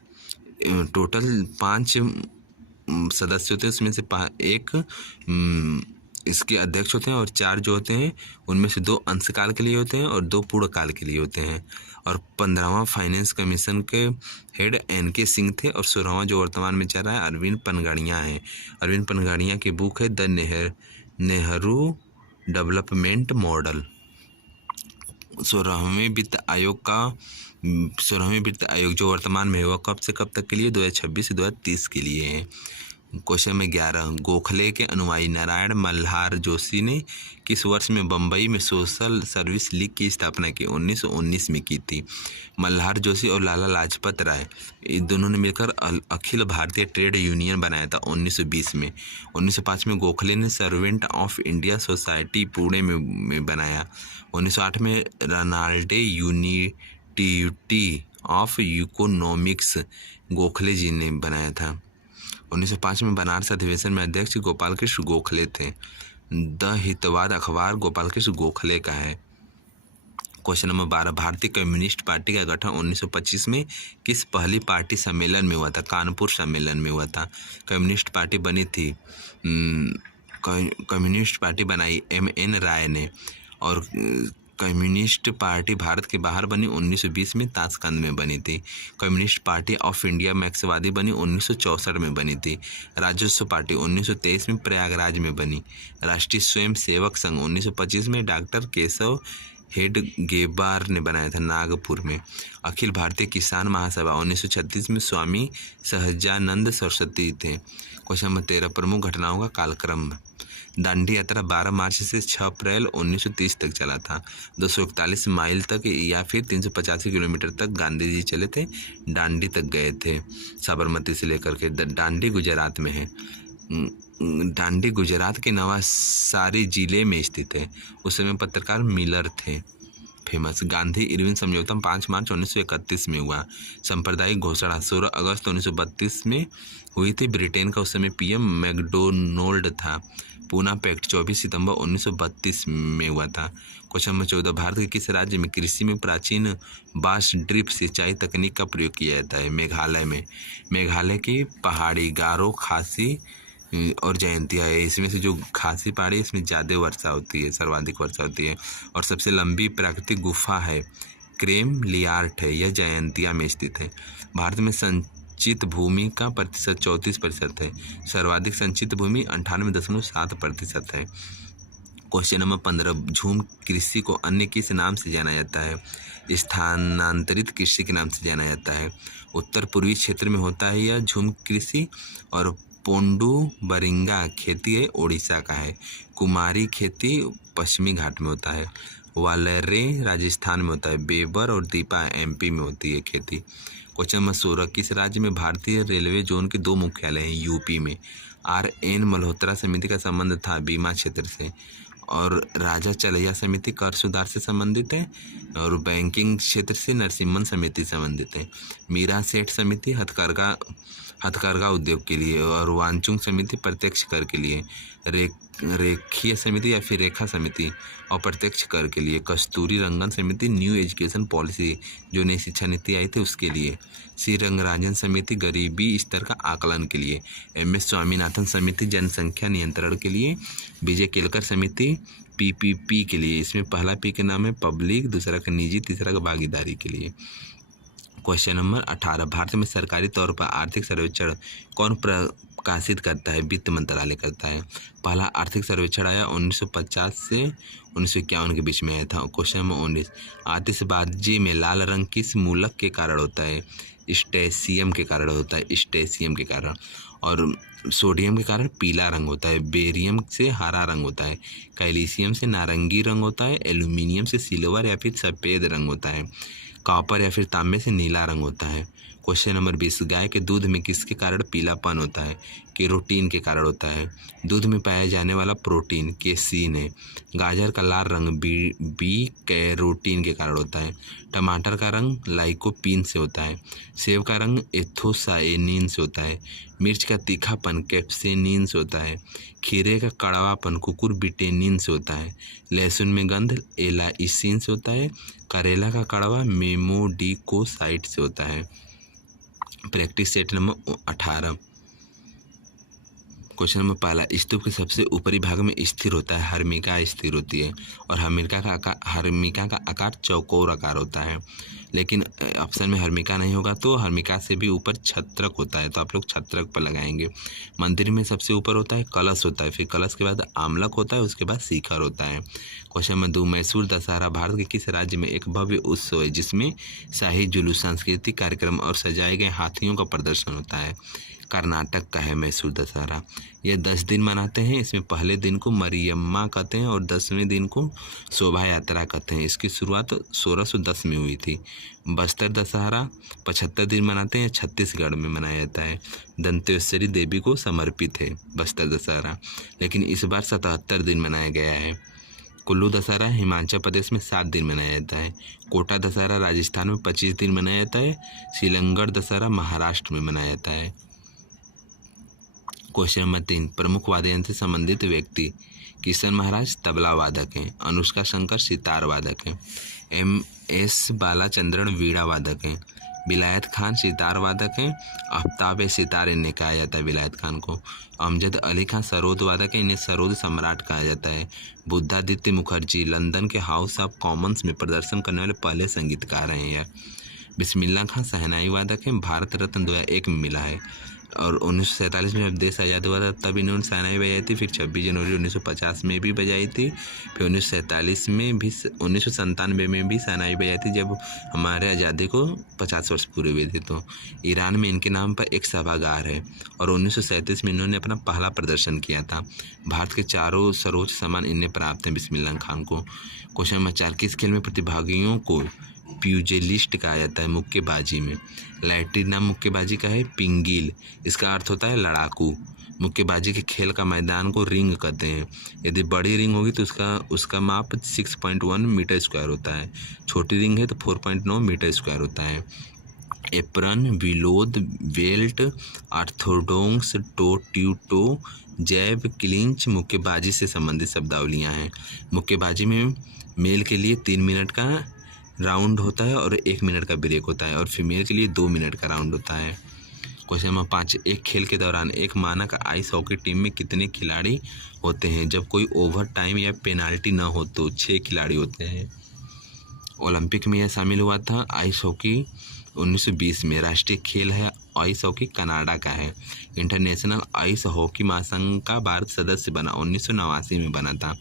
5 सदस्य थे। उसमें से एक इसके अध्यक्ष होते हैं और 4 जो होते हैं उनमें से 2 अंशकाल के लिए होते हैं और 2 पूर्णकाल के लिए होते हैं। और 15वां फाइनेंस कमीशन के हेड NK सिंह थे और 16वां जो वर्तमान में चल रहा है अरविंद पनगड़िया है। अरविंद पनगड़िया की बुक है द नेहरू डेवलपमेंट मॉडल। 16वें वित्त आयोग जो वर्तमान में है वह कब से कब तक के लिए 2026 से 2030 के लिए है। क्वेश्चन में 11 गोखले के अनुयायी नारायण मल्हार जोशी ने किस वर्ष में बम्बई में सोशल सर्विस लीग की स्थापना की? 1919 में की थी। मल्हार जोशी और लाला लाजपत राय दोनों ने मिलकर अखिल भारतीय ट्रेड यूनियन बनाया था 1920 में। 1905 में गोखले ने servant of India society Pune में बनाया। 1908 में रनाल्डे यूनिटी ऑफ इकोनॉमिक्स गोखले जी ने बनाया था। 1905 में बनारस अधिवेशन में अध्यक्ष गोपाल कृष्ण गोखले थे। द हितवाद अखबार गोपाल कृष्ण गोखले का है। क्वेश्चन नंबर 12 भारतीय कम्युनिस्ट पार्टी का गठन 1925 में किस पहली पार्टी सम्मेलन में हुआ था? कानपुर सम्मेलन में हुआ था। कम्युनिस्ट पार्टी बनी थी कम्युनिस्ट पार्टी बनाई MN राय ने। और कम्युनिस्ट पार्टी भारत के बाहर बनी 1920 में ताशकंद में बनी थी। कम्युनिस्ट पार्टी ऑफ इंडिया मैक्सवादी बनी 1964 में बनी थी। राजस्व पार्टी 1923 में प्रयागराज में बनी। राष्ट्रीय स्वयं सेवक संघ 1925 में डॉक्टर केशव हेडगेवार ने बनाया था नागपुर में। अखिल भारतीय किसान महासभा 1936 में स्वामी सहजानंद सरस्वती थे। क्वेश्चन नंबर 13 प्रमुख घटनाओं का कालक्रम। दांडी यात्रा 12 मार्च से 6 अप्रैल 1930 तक चला था। 241 माइल तक या फिर 385 किलोमीटर तक गांधी जी चले थे, दांडी तक गए थे साबरमती से लेकर के। दांडी गुजरात में है। दांडी गुजरात के नवासारी जिले में स्थित है। उस समय पत्रकार मिलर थे फेमस। गांधी इरविन समझौता 5 मार्च 1931 में हुआ। सांप्रदायिक घोषणा 16 अगस्त 1932 में हुई थी। ब्रिटेन का उस समय PM मैकडोनाल्ड था। पूना पैक्ट 24 सितंबर 1932 में हुआ था। क्वेश्चन नंबर 14 भारत के किस राज्य में कृषि में प्राचीन बांस ड्रिप सिंचाई तकनीक का प्रयोग किया जाता है? मेघालय में। मेघालय की पहाड़ी गारो, खासी और जयंतिया है। इसमें से जो खासी पहाड़ी इसमें ज़्यादा वर्षा होती है, सर्वाधिक वर्षा होती है। और सबसे लंबी प्राकृतिक गुफा है क्रेम लियार्ट है, यह जयंतिया में स्थित है। भारत में संचित भूमि का प्रतिशत 34% है। सर्वाधिक संचित भूमि 98.7% है। क्वेश्चन नंबर 15 झूम कृषि को अन्य किस नाम से जाना जाता है? स्थानांतरित कृषि के नाम से जाना जाता है। उत्तर पूर्वी क्षेत्र में होता है यह झूम कृषि। और पोंडू बरिंगा खेती है उड़ीसा का है। कुमारी खेती पश्चिमी घाट में होता है। वालरे राजस्थान में होता है। बेबर और दीपा MP में होती है खेती। क्वेश्चन नंबर 16 किस राज्य में भारतीय रेलवे जोन के 2 मुख्यालय हैं? UP में। RN मल्होत्रा समिति का संबंध था बीमा क्षेत्र से। और राजा चलैया समिति कर सुधार से संबंधित है। और बैंकिंग क्षेत्र से नरसिम्हन समिति संबंधित है। मीरा सेठ समिति हथकरघा उद्योग के लिए। और वांचुंग समिति प्रत्यक्ष कर के लिए। रेखीय समिति या फिर रेखा समिति अप्रत्यक्ष कर के लिए। कस्तूरी रंगन समिति न्यू एजुकेशन पॉलिसी जो नई शिक्षा नीति आई थी उसके लिए। श्री रंगराजन समिति गरीबी स्तर का आकलन के लिए। MS स्वामीनाथन समिति जनसंख्या नियंत्रण के लिए। विजय केलकर समिति PPP के लिए। इसमें पहला P के नाम है पब्लिक, दूसरा का निजी, तीसरा का भागीदारी के लिए। क्वेश्चन नंबर 18 भारत में सरकारी तौर पर आर्थिक सर्वेक्षण कौन प्रकाशित करता है? वित्त मंत्रालय करता है। पहला आर्थिक सर्वेक्षण आया 1950 से 1951 के बीच में आया था। क्वेश्चन नंबर 19 आतिशबाजी में लाल रंग किस मूलक के कारण होता है? स्टेशियम के कारण होता है। स्टेशियम के कारण। और सोडियम के कारण पीला रंग होता है। बेरियम से हरा रंग होता है। कैल्शियम से नारंगी रंग होता है। एल्यूमिनियम से सिल्वर या फिर सफ़ेद रंग होता है। कॉपर या फिर तांबे से नीला रंग होता है। क्वेश्चन नंबर 20 गाय के दूध में किसके कारण पीलापन होता है? केरोटीन के कारण होता है। दूध में पाया जाने वाला प्रोटीन केसीन है। गाजर का लाल रंग बी कैरोटीन के कारण होता है। टमाटर का रंग लाइकोपीन से होता है। सेब का रंग एथोसाइनिन से होता है। मिर्च का तीखापन कैप्सेनिन से होता है। खीरे का कड़वापन कुकुरबिटेनिन से होता है। लहसुन में गंध एलाइसिन से होता है। करेला का कड़वा मेमोडिकोसाइट से होता है। Practice set number 18 question number पहला, स्तूप के सबसे ऊपरी भाग में स्थिर होता है हर्मिका स्थिर होती है और हर्मिका का आकार चौकोर आकार होता है। लेकिन ऑप्शन में हर्मिका नहीं होगा तो हर्मिका से भी ऊपर छत्रक होता है, तो आप लोग छत्रक पर लगाएंगे। मंदिर में सबसे ऊपर होता है कलश होता है, फिर कलश के बाद आमलक होता है, उसके बाद शिखर होता है। क्वेश्चन नंबर 2, मैसूर दशहरा भारत के किस राज्य में एक भव्य उत्सव है जिसमें शाही जुलूस, सांस्कृतिक कार्यक्रम और सजाए गए हाथियों का प्रदर्शन होता है? कर्नाटक का है मैसूर दशहरा। यह 10 दिन मनाते हैं। इसमें पहले दिन को मरियम्मा कहते हैं और 10वें दिन को शोभा यात्रा कहते हैं। इसकी शुरुआत 1610 में हुई थी। बस्तर दशहरा 75 दिन मनाते हैं, छत्तीसगढ़ में मनाया जाता है। दंतेश्वरी देवी को समर्पित है बस्तर दशहरा, लेकिन इस बार 77 दिन मनाया गया है। कुल्लू दशहरा हिमाचल प्रदेश में 7 दिन मनाया जाता है। कोटा दशहरा राजस्थान में 25 दिन मनाया जाता है। शिलंगड़ दशहरा महाराष्ट्र में मनाया जाता है। क्वेश्चन नंबर 3, प्रमुख वाद्य यंत्र से संबंधित व्यक्ति? किशन महाराज तबला वादक हैं, अनुष्का शंकर सितार वादक हैं, MS बालाचंद्रन वीणा वादक हैं, विलायत खान सितार वादक हैं, आफ्ताब सितार इन्हें कहा जाता है विलायत खान को, अमजद अली खान सरोद वादक हैं, इन्हें सरोद सम्राट कहा जाता है। बुद्धादित्य मुखर्जी लंदन के हाउस ऑफ कॉमन्स में प्रदर्शन करने वाले पहले संगीतकार हैं यह। बिस्मिल्लाह खान शहनाई वादक हैं, भारत रत्न 2001 में मिला है। और 1947 में जब देश आज़ाद हुआ था तब इन्होंने शहनाई बजाई थी, फिर 26 जनवरी 1950 में भी बजाई थी, फिर 1947 में भी, 1997 में भी शहनाई बजाई थी जब हमारे आज़ादी को 50 वर्ष पूरे हुए थे। तो ईरान में इनके नाम पर एक सभागार है और 1937 में इन्होंने अपना पहला प्रदर्शन किया था। भारत के चारों सर्वोच्च सम्मान इन्हें प्राप्त हैं बिस्मिल्लाह खान को। क्वेश्चन नंबर 4, किस खेल में प्रतिभागियों को प्यूजिलिस्ट कहा जाता है? मुक्केबाजी में। लैटिन नाम मुक्केबाजी का है पिंगिल, इसका अर्थ होता है लड़ाकू। मुक्केबाजी के खेल का मैदान को रिंग कहते हैं। यदि बड़ी रिंग होगी तो उसका माप 6.1 मीटर स्क्वायर होता है, छोटी रिंग है तो 4.9 मीटर स्क्वायर होता है। एप्रन, विलोद, belt, orthodox, toe to toe, jab, clinch मुक्केबाजी से संबंधित शब्दावलियाँ हैं। मुक्केबाजी में मेल के लिए 3 मिनट का राउंड होता है और 1 मिनट का ब्रेक होता है और फीमेल के लिए 2 मिनट का राउंड होता है। क्वेश्चन नंबर 5, एक खेल के दौरान एक मानक आइस हॉकी टीम में कितने खिलाड़ी होते हैं? जब कोई ओवर टाइम या पेनाल्टी न हो तो 6 खिलाड़ी होते हैं। ओलंपिक में यह शामिल हुआ था आइस हॉकी 1920 में। राष्ट्रीय खेल है आइस हॉकी, कनाडा का है। इंटरनेशनल आइस हॉकी महासंघ का भारत सदस्य बना 1989 में बना था।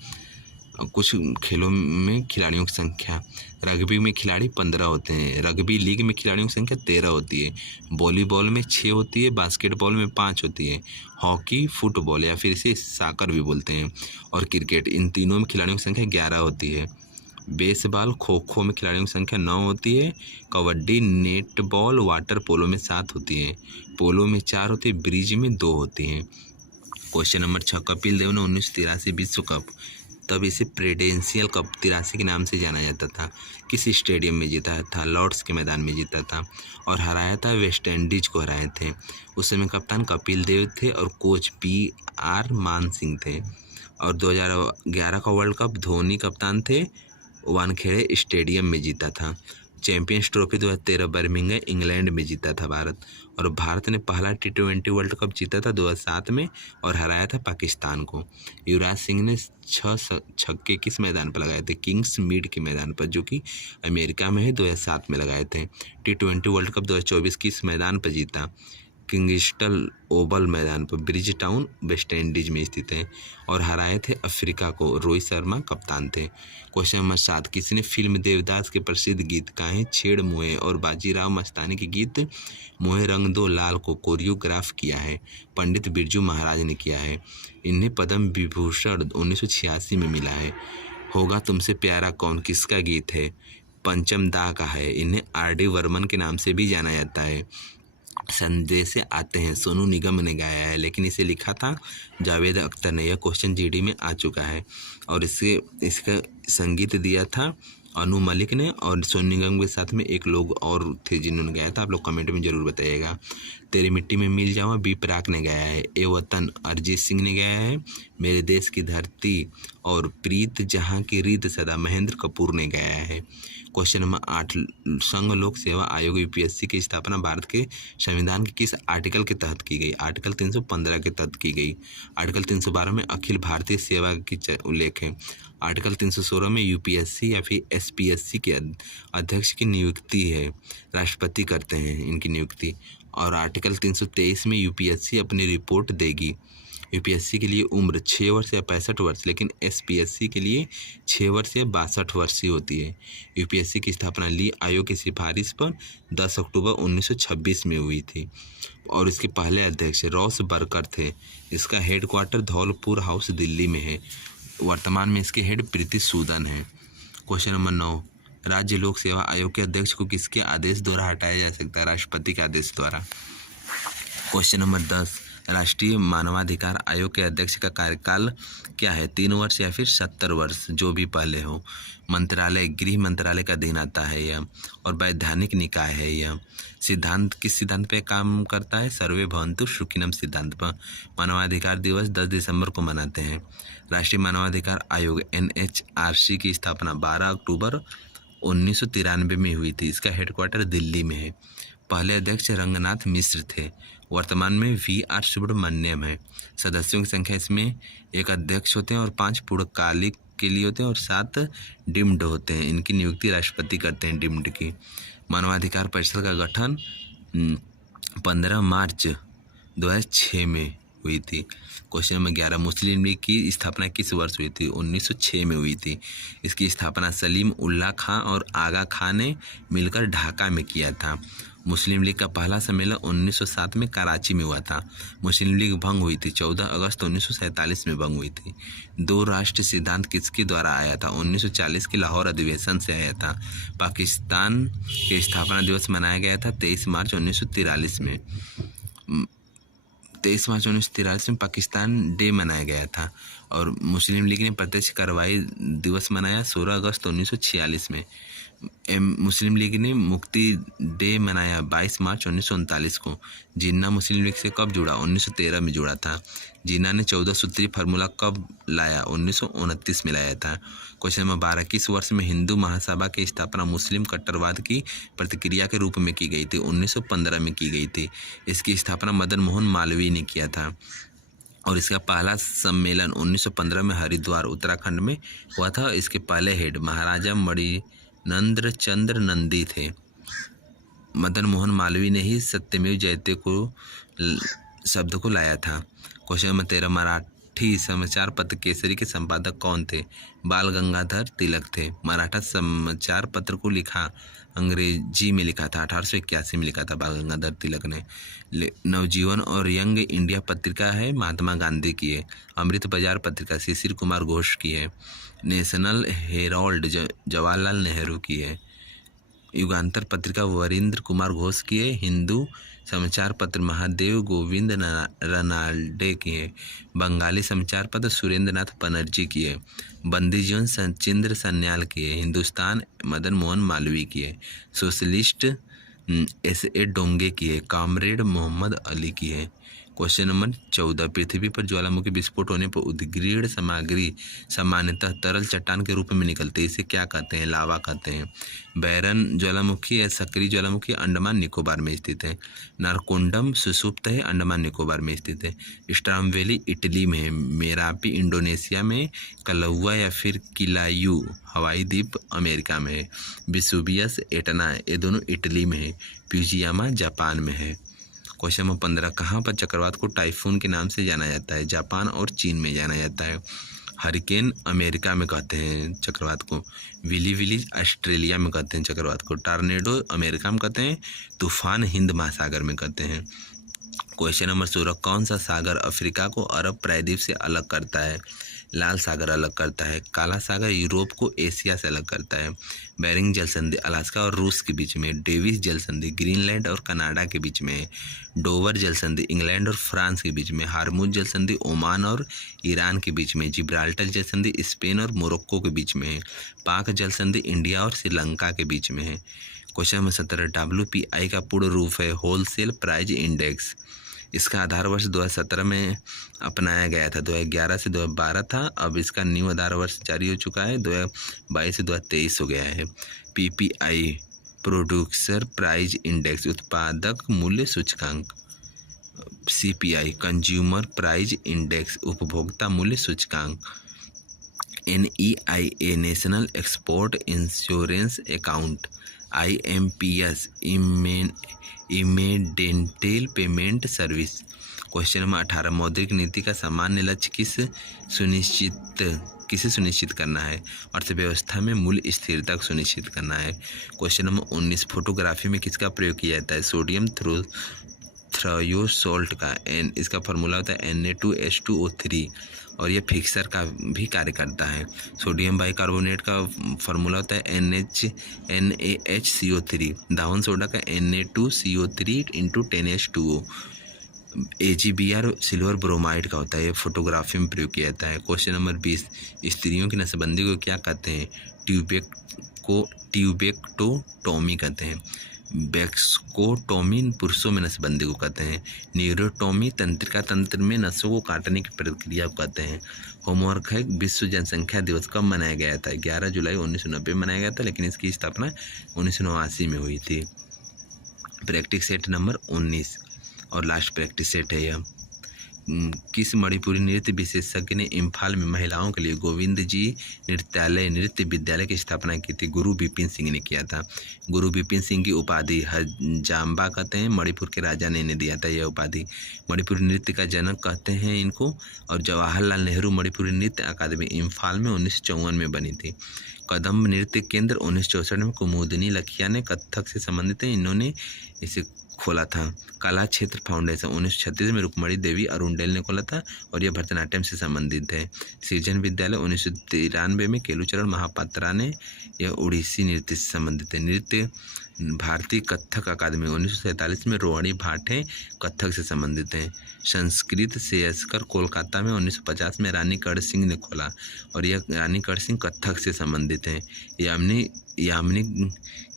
कुछ खेलों में खिलाड़ियों की संख्या, रग्बी में खिलाड़ी 15 होते हैं, रग्बी लीग में खिलाड़ियों की संख्या 13 होती है, वॉलीबॉल में 6 होती है, बास्केटबॉल में 5 होती है, हॉकी, फुटबॉल या फिर इसे सॉकर भी बोलते हैं, और क्रिकेट, इन तीनों में खिलाड़ियों की संख्या 11 होती है। बेसबॉल, खो खो में खिलाड़ियों की संख्या 9 होती है, कबड्डी, नेटबॉल, वाटर पोलो में 7 होती है, पोलो में 4 होती है, ब्रिज में 2 होती हैं। क्वेश्चन नंबर 6, कपिल देव ने 1983 विश्व कप, तब इसे प्रेसिडेंशियल कप 83 के नाम से जाना जाता था, किस स्टेडियम में जीता था? लॉर्ड्स के मैदान में जीता था और हराया था वेस्ट इंडीज को हराए थे। उस समय कप्तान कपिल देव थे और कोच PR मान सिंह थे। और 2011 का वर्ल्ड कप धोनी कप्तान थे, वानखेड़े स्टेडियम में जीता था। चैंपियंस ट्रॉफी 2013 बर्मिंघम इंग्लैंड में जीता था भारत। और भारत ने पहला T20 वर्ल्ड कप जीता था 2007 में और हराया था पाकिस्तान को। युवराज सिंह ने 6 छक्के किस मैदान पर लगाए थे? किंग्स मीड के मैदान पर, जो कि अमेरिका में है, 2007 में लगाए थे। T20 वर्ल्ड कप 2024 किस मैदान पर जीता? किंगस्टन ओवल मैदान पर, ब्रिज टाउन, वेस्ट इंडीज में स्थित है। और हराए थे अफ्रीका को, रोहित शर्मा कप्तान थे। क्वेश्चन नंबर 7, किसने फिल्म देवदास के प्रसिद्ध गीत गाए छेड़ मोहे और बाजीराव मस्तानी के गीत मोहे रंग दो लाल को कोरियोग्राफ किया है? पंडित बिरजू महाराज ने किया है। इन्हें पद्म विभूषण 1986 में मिला है। होगा तुमसे प्यारा कौन किसका गीत है? पंचम दा का है। इन्हें RD बर्मन के नाम से भी जाना जाता है। संदेश आते हैं सोनू निगम ने गाया है, लेकिन इसे लिखा था जावेद अख्तर ने। यह क्वेश्चन GD में आ चुका है और इसका संगीत दिया था अनु मलिक ने और सोनू निगम के साथ में एक लोग और थे जिन्होंने गाया था। आप लोग कमेंट में ज़रूर बताइएगा। तेरी मिट्टी में मिल जाऊँ बी प्राक ने गाया है। ए वतन अरिजीत सिंह ने गाया है। मेरे देश की धरती और प्रीत जहाँ की रीत सदा महेंद्र कपूर ने गाया है। क्वेश्चन नंबर 8, संघ लोक सेवा आयोग यूपीएससी की स्थापना भारत के संविधान के किस आर्टिकल के तहत की गई? आर्टिकल 315 के तहत की गई। आर्टिकल 312 में अखिल भारतीय सेवा की उल्लेख है। आर्टिकल 316 में यूपीएससी या फिर एसपीएससी के अध्यक्ष की नियुक्ति है, राष्ट्रपति करते हैं इनकी नियुक्ति। और आर्टिकल 323 में यूपीएससी अपनी रिपोर्ट देगी। यूपीएससी के लिए उम्र 6 वर्ष या 65 वर्ष, लेकिन एसपीएससी के लिए 6 वर्ष या 62 वर्ष ही होती है। यूपीएससी की स्थापना ली आयोग की सिफारिश पर 10 अक्टूबर 1926 में हुई थी और इसके पहले अध्यक्ष रॉस बर्कर थे। इसका हेडक्वार्टर धौलपुर हाउस दिल्ली में है। वर्तमान में इसके हेड प्रीति सूदन है। क्वेश्चन नंबर 9, राज्य लोक सेवा आयोग के अध्यक्ष को किसके आदेश द्वारा हटाया जा सकता है? राष्ट्रपति के आदेश द्वारा। क्वेश्चन नंबर 10, राष्ट्रीय मानवाधिकार आयोग के अध्यक्ष का कार्यकाल क्या है? 3 वर्ष या फिर 70 वर्ष, जो भी पहले हो। मंत्रालय गृह मंत्रालय का अधीन आता है यह और वैधानिक निकाय है यह। सिद्धांत किस सिद्धांत पे काम करता है? सर्वे भवन्तु सुखिनम सिद्धांत पर। मानवाधिकार दिवस 10 दिसंबर को मनाते हैं। राष्ट्रीय मानवाधिकार आयोग एनएचआरसी की स्थापना 12 अक्टूबर 1993 में हुई थी। इसका हेडक्वार्टर दिल्ली में है। पहले अध्यक्ष रंगनाथ मिश्र थे। वर्तमान में वी.आर. सुब्रमण्यम है। सदस्यों की संख्या इसमें 1 अध्यक्ष होते हैं और 5 पूर्णकालिक के लिए होते हैं और 7 डिम्ड होते हैं। इनकी नियुक्ति राष्ट्रपति करते हैं डिम्ड की। मानवाधिकार परिषद का गठन 15 मार्च 2006 में हुई थी। क्वेश्चन नंबर 11, मुस्लिम लीग की स्थापना किस वर्ष हुई थी? 1906 में हुई थी। इसकी स्थापना सलीम उल्लाह खां और आगा खां ने मिलकर ढाका में किया था। मुस्लिम लीग का पहला सम्मेलन 1907 में कराची में हुआ था। मुस्लिम लीग भंग हुई थी 14 अगस्त 1947 में भंग हुई थी। 2 राष्ट्र सिद्धांत किसके द्वारा आया था? 1940 के लाहौर अधिवेशन से आया था। पाकिस्तान के स्थापना दिवस मनाया गया था 23 मार्च 1943 में। 23 मार्च 1943 में पाकिस्तान डे मनाया गया था और मुस्लिम लीग ने प्रत्यक्ष कार्रवाई दिवस मनाया 16 अगस्त 1946 में। मुस्लिम लीग ने मुक्ति डे मनाया 22 मार्च 1939 को। जिन्ना मुस्लिम लीग से कब जुड़ा? 1913 में जुड़ा था। जिन्ना ने 14 सूत्री फार्मूला कब लाया? 1929 में लाया था। क्वेश्चन नंबर 12, किस वर्ष में हिंदू महासभा की स्थापना मुस्लिम कट्टरवाद की प्रतिक्रिया के रूप में की गई थी? 1915 में की गई थी। इसकी स्थापना मदन मोहन मालवीय ने किया था और इसका पहला सम्मेलन 1915 में हरिद्वार उत्तराखंड में हुआ था। इसके पहले हेड महाराजा मणिनंद्र चंद्र नंदी थे। मदन मोहन मालवीय ने ही सत्यमेव जयते को शब्द को लाया था। क्वेश्चन नंबर 13, मराठी समाचार पत्र केसरी के संपादक कौन थे? बाल गंगाधर तिलक थे। मराठा समाचार पत्र को लिखा अंग्रेजी में लिखा था 1881 में लिखा था बाल गंगाधर तिलक ने। नवजीवन और यंग इंडिया पत्रिका है महात्मा गांधी की है। अमृत बाजार पत्रिका शिशिर कुमार घोष की है। नेशनल हेराल्ड जवाहरलाल नेहरू की है। युगांतर पत्रिका वरिंद्र कुमार घोष की है। हिंदू समाचार पत्र महादेव गोविंद रनाल्डे की है। बंगाली समाचार पत्र सुरेंद्र नाथ बनर्जी की है। बंदी जीवन सचिंद्र सन्याल की है। हिंदुस्तान मदन मोहन मालवीय की है। Socialist S.A. डोंगे की है। कामरेड मोहम्मद अली की है। क्वेश्चन नंबर 14, पृथ्वी पर ज्वालामुखी विस्फोट होने पर उद्गीर्ण सामग्री सामान्यतः तरल चट्टान के रूप में निकलते हैं। इसे क्या कहते हैं? लावा कहते हैं। बैरन ज्वालामुखी या सक्रिय ज्वालामुखी अंडमान निकोबार में स्थित है। नारकोंडम सुषुप्त है, अंडमान निकोबार में स्थित है। स्ट्रामवेली इटली में है। मेरापी इंडोनेशिया में। कलौआ या फिर किलायू हवाई द्वीप अमेरिका में है। विसुबियस एटना ये दोनों इटली में है। फ्यूजियामा जापान में है। क्वेश्चन नंबर 15, कहाँ पर चक्रवात को टाइफून के नाम से जाना जाता है? जापान और चीन में जाना जाता है। हरिकेन अमेरिका में कहते हैं चक्रवात को। विली विली ऑस्ट्रेलिया में कहते हैं चक्रवात को। टॉर्नेडो अमेरिका में कहते हैं। तूफान हिंद महासागर में कहते हैं। क्वेश्चन नंबर 16, कौन सा सागर अफ्रीका को अरब प्रायद्वीप से अलग करता है? लाल सागर अलग करता है। काला सागर यूरोप को एशिया से अलग करता है। बेरिंग जल संधि अलास्का और रूस के बीच में। डेविस जल संधि ग्रीनलैंड और कनाडा के बीच में। डोवर जल संधि इंग्लैंड और फ्रांस के बीच में। हार्मुज जल संधि ओमान और ईरान के बीच में। जिब्राल्टर जल संधि स्पेन और मोरक्को के बीच में है। पाक जल संधि इंडिया और श्रीलंका के बीच में है। क्वेश्चन नंबर 17 WPI का पूर्ण रूप है होलसेल प्राइस इंडेक्स। इसका आधार वर्ष 2017 में अपनाया गया था, 2011 से 2012 था। अब इसका न्यू आधार वर्ष जारी हो चुका है, 2022 से 2023 हो गया है। PPI प्रोड्यूसर प्राइस इंडेक्स उत्पादक मूल्य सूचकांक। CPI कंज्यूमर प्राइस इंडेक्स उपभोक्ता मूल्य सूचकांक। NEIA national export insurance account. IMPS immediate payment service. Question number 18 मौद्रिक नीति का सामान्य लक्ष्य किसे सुनिश्चित करना है? अर्थव्यवस्था में मूल्य स्थिरता को सुनिश्चित करना है। क्वेश्चन नंबर 19 फोटोग्राफी में किसका प्रयोग किया जाता है? सोडियम थ्रोयोसोल्ट का। इसका फार्मूला होता है Na2H2O3 और ये फिक्सर का भी कार्य करता है। सोडियम बाइकार्बोनेट का फार्मूला होता है NaHCO3। दावन सोडा का Na2CO3 × 10H2O। AgBr silver bromide का होता है, ये फोटोग्राफी में प्रयोग किया जाता है। क्वेश्चन नंबर 20 स्त्रियों की नसबंदी को क्या कहते हैं? ट्यूबेक्टोटोमी कहते हैं। बेक्सकोटोमी पुरुषों में नसबंदी को कहते हैं। न्यूरोटोमी तंत्रिका तंत्र में नसों को काटने की प्रक्रिया को कहते हैं। होमवर्क है विश्व जनसंख्या दिवस कब मनाया गया था? 11 जुलाई 1990 में मनाया गया था, लेकिन इसकी स्थापना 1989 में हुई थी। प्रैक्टिस सेट नंबर 19 और लास्ट प्रैक्टिस सेट है यह। किस मणिपुरी नृत्य विशेषज्ञ ने इम्फाल में महिलाओं के लिए गोविंद जी नृत्य विद्यालय की स्थापना की थी? गुरु बिपिन सिंह ने किया था। गुरु बिपिन सिंह की उपाधि हजाम्बा कहते हैं, मणिपुर के राजा ने इन्हें दिया था यह उपाधि। मणिपुरी नृत्य का जनक कहते हैं इनको। और जवाहरलाल नेहरू मणिपुरी नृत्य अकादमी इम्फाल में 1954 में बनी थी। कदम्ब नृत्य केंद्र 1964 में कुमुदिनी लखिया ने कथक से संबंधित है, इन्होंने इसे खोला था। कला क्षेत्र फाउंडेशन 1936 में रुक्मणी देवी अरुणडेल ने खोला था और यह भरतनाट्यम से संबंधित है। सृजन विद्यालय 1993 में केलुचरण महापात्रा ने, यह उड़ीसी नृत्य से संबंधित है। नृत्य भारतीय कथक अकादमी 1947 में रोहिणी भाटे कथक से संबंधित हैं। संस्कृत सेयस्कर कोलकाता में 1950 में रानी कर्ण सिंह ने खोला और यह रानी कर्ण सिंह कथक से संबंधित हैं। यामिनी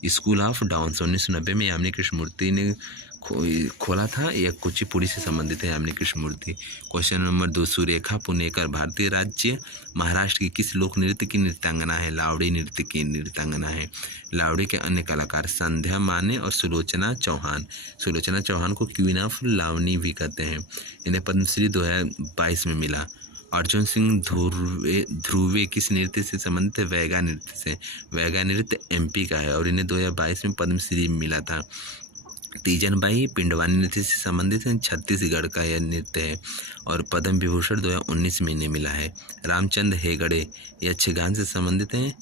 स्कूल ऑफ डांस 1990 में यामिनी कृष्णमूर्ति ने खोला था, यह कुचिपुड़ी से संबंधित है यामिनी कृष्णमूर्ति। क्वेश्चन नंबर 2 सुरेखा पुनेकर भारतीय राज्य महाराष्ट्र की किस लोक नृत्य की नृत्यांगना है? लावड़ी नृत्य की नृत्यांगना है। लावड़ी के अन्य कलाकार संध्या माने और सुलोचना चौहान। सुलोचना चौहान को क्वीन ऑफ लावनी भी कहते हैं। इन्हें पद्मश्री 2022 में मिला। अर्जुन सिंह ध्रुवे किस नृत्य से संबंधित है? वैगा नृत्य से। वैगा नृत्य MP का है और इन्हें 2022 में पद्मश्री मिला था। तीजनबाई पिंडवानी नृत्य से संबंधित है, छत्तीसगढ़ का यह नृत्य है और पद्म विभूषण 2019 में इन्हें मिला है। रामचंद्र हेगड़े ये यक्षगान से संबंधित हैं,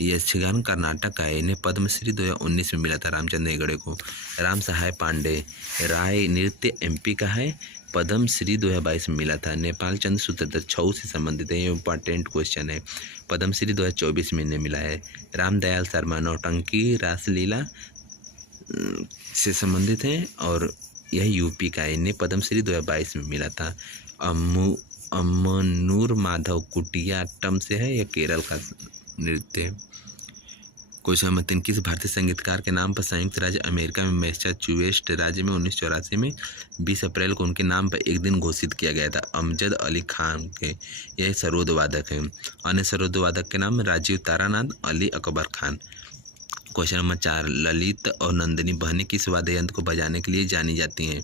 ये यक्षगान कर्नाटक का है, इन्हें पद्मश्री 2019 में मिला था रामचंद्र हेगड़े को। राम सहाय पांडे राय नृत्य MP का है, पद्मश्री 2022 में मिला था। नेपाल चंद्र सूत्रधर छऊ से संबंधित है, ये इंपॉर्टेंट क्वेश्चन है, पद्मश्री 2024 में इन्हें मिला है। रामदयाल शर्मा नौटंकी रासलीला से संबंधित हैं और यह UP का है, इन्हें पद्मश्री 2022 में मिला था। अमनूर माधव कुटियाट्टम से है, यह केरल का नृत्य। क्वेश्चन नंबर 3 किस भारतीय संगीतकार के नाम पर संयुक्त राज्य अमेरिका में मैसाचुसेट्स राज्य में 1984 में 20 अप्रैल को उनके नाम पर एक दिन घोषित किया गया था? अमजद अली खान के, यह सरोद वादक हैं। अन्य सरोद वादक के नाम राजीव तारानाथ, अली अकबर खान। क्वेश्चन नंबर 4 ललित और नंदिनी बहनें किस वाद्य यंत्र को बजाने के लिए जानी जाती हैं?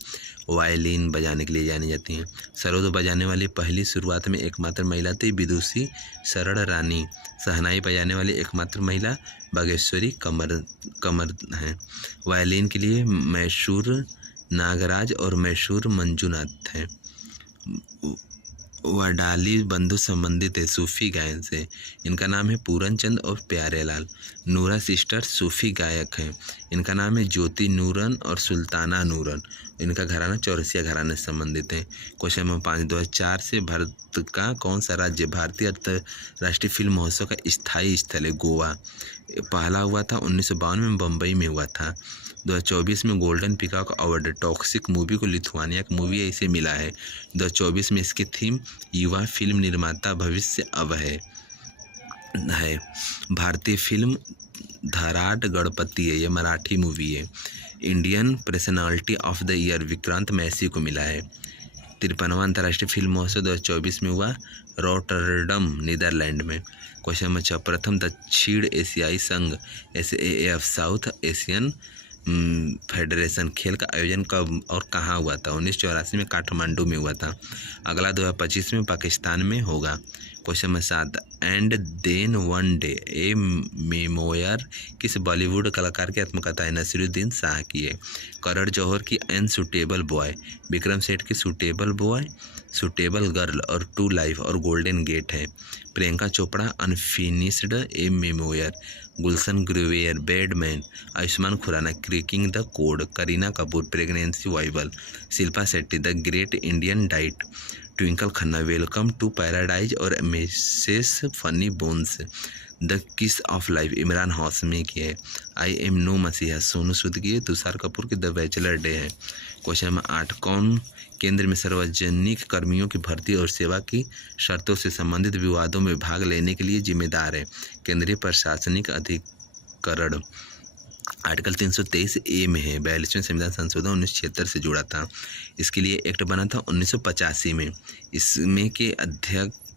वायलिन बजाने के लिए जानी जाती हैं। सरोद बजाने वाली पहली शुरुआत में एकमात्र महिला थी विदुषी शरण रानी। शहनाई बजाने वाली एकमात्र महिला बागेश्वरी कमर हैं। वायलिन के लिए मैसूर नागराज और मैसूर मंजूनाथ हैं। वडाली बंधु संबंधित है सूफी गायन से, इनका नाम है पूरन चंद और प्यारेलाल। नूरा सिस्टर सूफी गायक हैं, इनका नाम है ज्योति नूरन और सुल्ताना नूरन। इनका घराना चौरसिया घराने से संबंधित है। क्वेश्चन नंबर 5 2004 से भारत का कौन सा राज्य भारतीय अंतर्राष्ट्रीय फिल्म महोत्सव का स्थायी स्थल है? गोवा। पहला हुआ था 1952 में बम्बई में हुआ था। 2024 में golden peacock award toxic movie को लिथुआनिया की मूवी इसे मिला है। 2024 में इसकी थीम युवा फिल्म निर्माता भविष्य अब है। भारतीय फिल्म धराट गणपति है, ये मराठी मूवी है। Indian personality of the year Vikrant Massey को मिला है। 53वां अंतर्राष्ट्रीय फिल्म महोत्सव 2024 में हुआ रॉटरडम नीदरलैंड में। क्वेश्चन नंबर 6, प्रथम दक्षिण एशियाई संघ SAAF साउथ एशियन फेडरेशन खेल का आयोजन कब और कहाँ हुआ था? 1984 में काठमांडू में हुआ था। अगला 2025 में पाकिस्तान में होगा। Question number 7, and then one day a memoir किस बॉलीवुड कलाकार की आत्मकथा है? नसीरुद्दीन शाह की है। करण जौहर की अनसुटेबल बॉय, विक्रम सेठ की सुटेबल बॉय, सुटेबल गर्ल और टू लाइफ और गोल्डन गेट है। Priyanka Chopra unfinished a memoir, Gulshan Grover bad man, Ayushmann Khurrana cracking the code, Kareena Kapoor pregnancy bible, Shilpa Shetty the great Indian diet, Twinkle Khanna welcome to paradise और Mrs funny bones, the kiss of life Emraan Hashmi की है। I am no मसीहा सोनू सूद की है। तुषार कपूर की द बैचलर डे है। Question number 8, कौन केंद्र में सार्वजनिक कर्मियों की भर्ती और सेवा की शर्तों से संबंधित विवादों में भाग लेने के लिए जिम्मेदार है? केंद्रीय प्रशासनिक अधिकरण। आर्टिकल 323A में है। 42वें संविधान संशोधन 1976 से जुड़ा था। इसके लिए एक्ट बना था 1985 में। इसमें के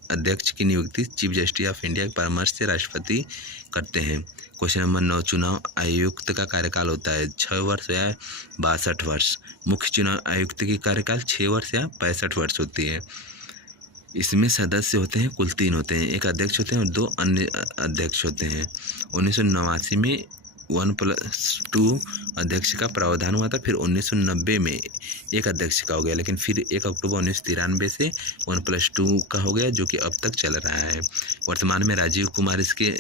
अध्यक्ष की नियुक्ति चीफ जस्टिस ऑफ इंडिया के परामर्श से राष्ट्रपति करते हैं। क्वेश्चन नंबर 9, चुनाव आयुक्त का कार्यकाल होता है 6 वर्ष या 62 वर्ष। मुख्य चुनाव आयुक्त की कार्यकाल 6 वर्ष या 65 वर्ष होती है। इसमें सदस्य होते हैं कुल 3 होते हैं, एक अध्यक्ष होते हैं और 2 अन्य अध्यक्ष होते हैं। 1989 में 1+2 अध्यक्ष का प्रावधान हुआ था। फिर 1990 में एक अध्यक्ष का हो गया, लेकिन फिर 1 अक्टूबर 1993 से 1+2 का हो गया, जो कि अब तक चल रहा है। वर्तमान में राजीव कुमार इसके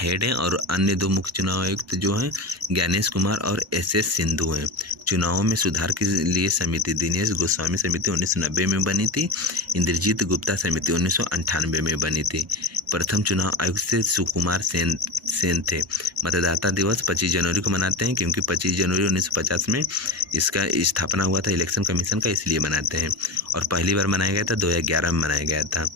हेड हैं और अन्य 2 मुख्य चुनाव आयुक्त जो हैं ज्ञानेश कुमार और SS सिंधु हैं। चुनावों में सुधार के लिए समिति दिनेश गोस्वामी समिति 1990 में बनी थी। इंद्रजीत गुप्ता समिति 1998 में बनी थी। प्रथम चुनाव आयुक्त से सुकुमार सेन थे। मतदाता दिवस 25 जनवरी को मनाते हैं, क्योंकि 25 जनवरी 1950 में इसका स्थापना हुआ था इलेक्शन कमीशन का, इसलिए मनाते हैं। और पहली बार मनाया गया था 2011 में मनाया गया था।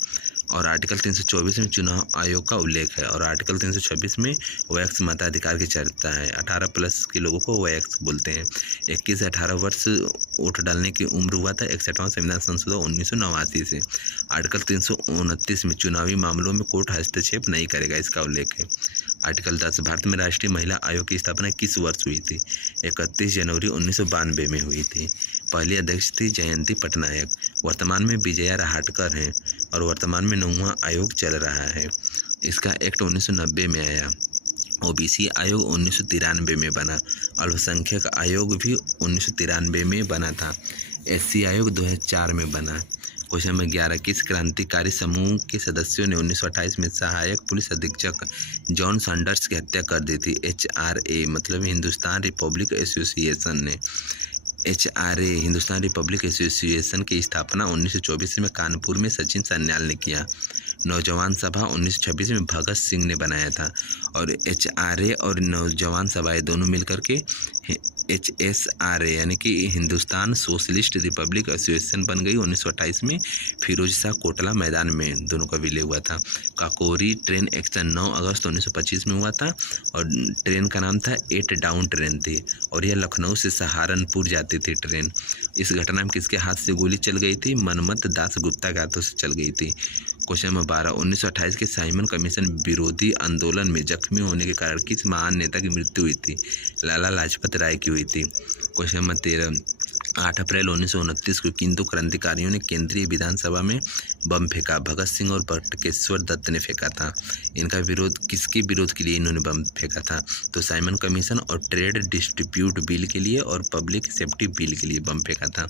और आर्टिकल 324 में चुनाव आयोग का उल्लेख है। और आर्टिकल 326 में वयस्क मताधिकार की चर्चा है। 18+ के लोगों को वयस्क बोलते हैं। 21 से 18 वर्ष वोट डालने की उम्र हुआ था 61वां संविधान संशोधन 1989 से। आर्टिकल 329 में चुनावी मामलों में कोर्ट हस्तक्षेप नहीं करेगा, इसका उल्लेख है। आर्टिकल 10, भारत में राष्ट्रीय महिला आयोग की स्थापना किस वर्ष हुई थी? 31 जनवरी 1992 में हुई थी। पहली अध्यक्ष थी जयंती पटनायक। वर्तमान में विजया रहाटकर हैं और वर्तमान में 9वां आयोग चल रहा है। इसका एक्ट 1990 में आया। OBC आयोग 1993 में बना। अल्पसंख्यक आयोग भी 1993 में बना था। SC आयोग 2004 में बना। क्वेश्चन नंबर 11, किस क्रांतिकारी समूह के सदस्यों ने 1928 में सहायक पुलिस अधीक्षक जॉन सैंडर्स की हत्या कर दी थी? HRA मतलब हिंदुस्तान रिपब्लिक एसोसिएशन ने। HRA हिंदुस्तान रिपब्लिक एसोसिएशन की स्थापना 1924 में कानपुर में सचिन सान्याल ने किया। नौजवान सभा 1926 में भगत सिंह ने बनाया था। और HRA और नौजवान सभाएं दोनों मिलकर के HSRA यानी कि हिंदुस्तान सोशलिस्ट रिपब्लिक एसोसिएशन बन गई 1928 में। फिरोज शाह कोटला मैदान में दोनों का विलय हुआ था। काकोरी ट्रेन एक्शन 9 अगस्त 1925 में हुआ था और ट्रेन का नाम था 8 डाउन ट्रेन थी और यह लखनऊ से सहारनपुर जाती थी ट्रेन। इस घटना में किसके हाथ से गोली चल गई थी? मनमथ दास गुप्ता के हाथों से चल गई थी। क्वेश्चन नंबर 12, 1928 के साइमन कमीशन विरोधी आंदोलन में जख्मी होने के कारण किस महान नेता की मृत्यु हुई थी? लाला लाजपत राय की हुई थी। क्वेश्चन नंबर 13, 8 अप्रैल 1929 को किन 2 क्रांतिकारियों ने केंद्रीय विधानसभा में बम फेंका? भगत सिंह और बटुकेश्वर दत्त ने फेंका था। इनका विरोध किसके विरोध के लिए इन्होंने बम फेंका था? तो साइमन कमीशन और ट्रेड डिस्ट्रीब्यूट बिल के लिए और पब्लिक सेफ्टी बिल के लिए बम फेंका था।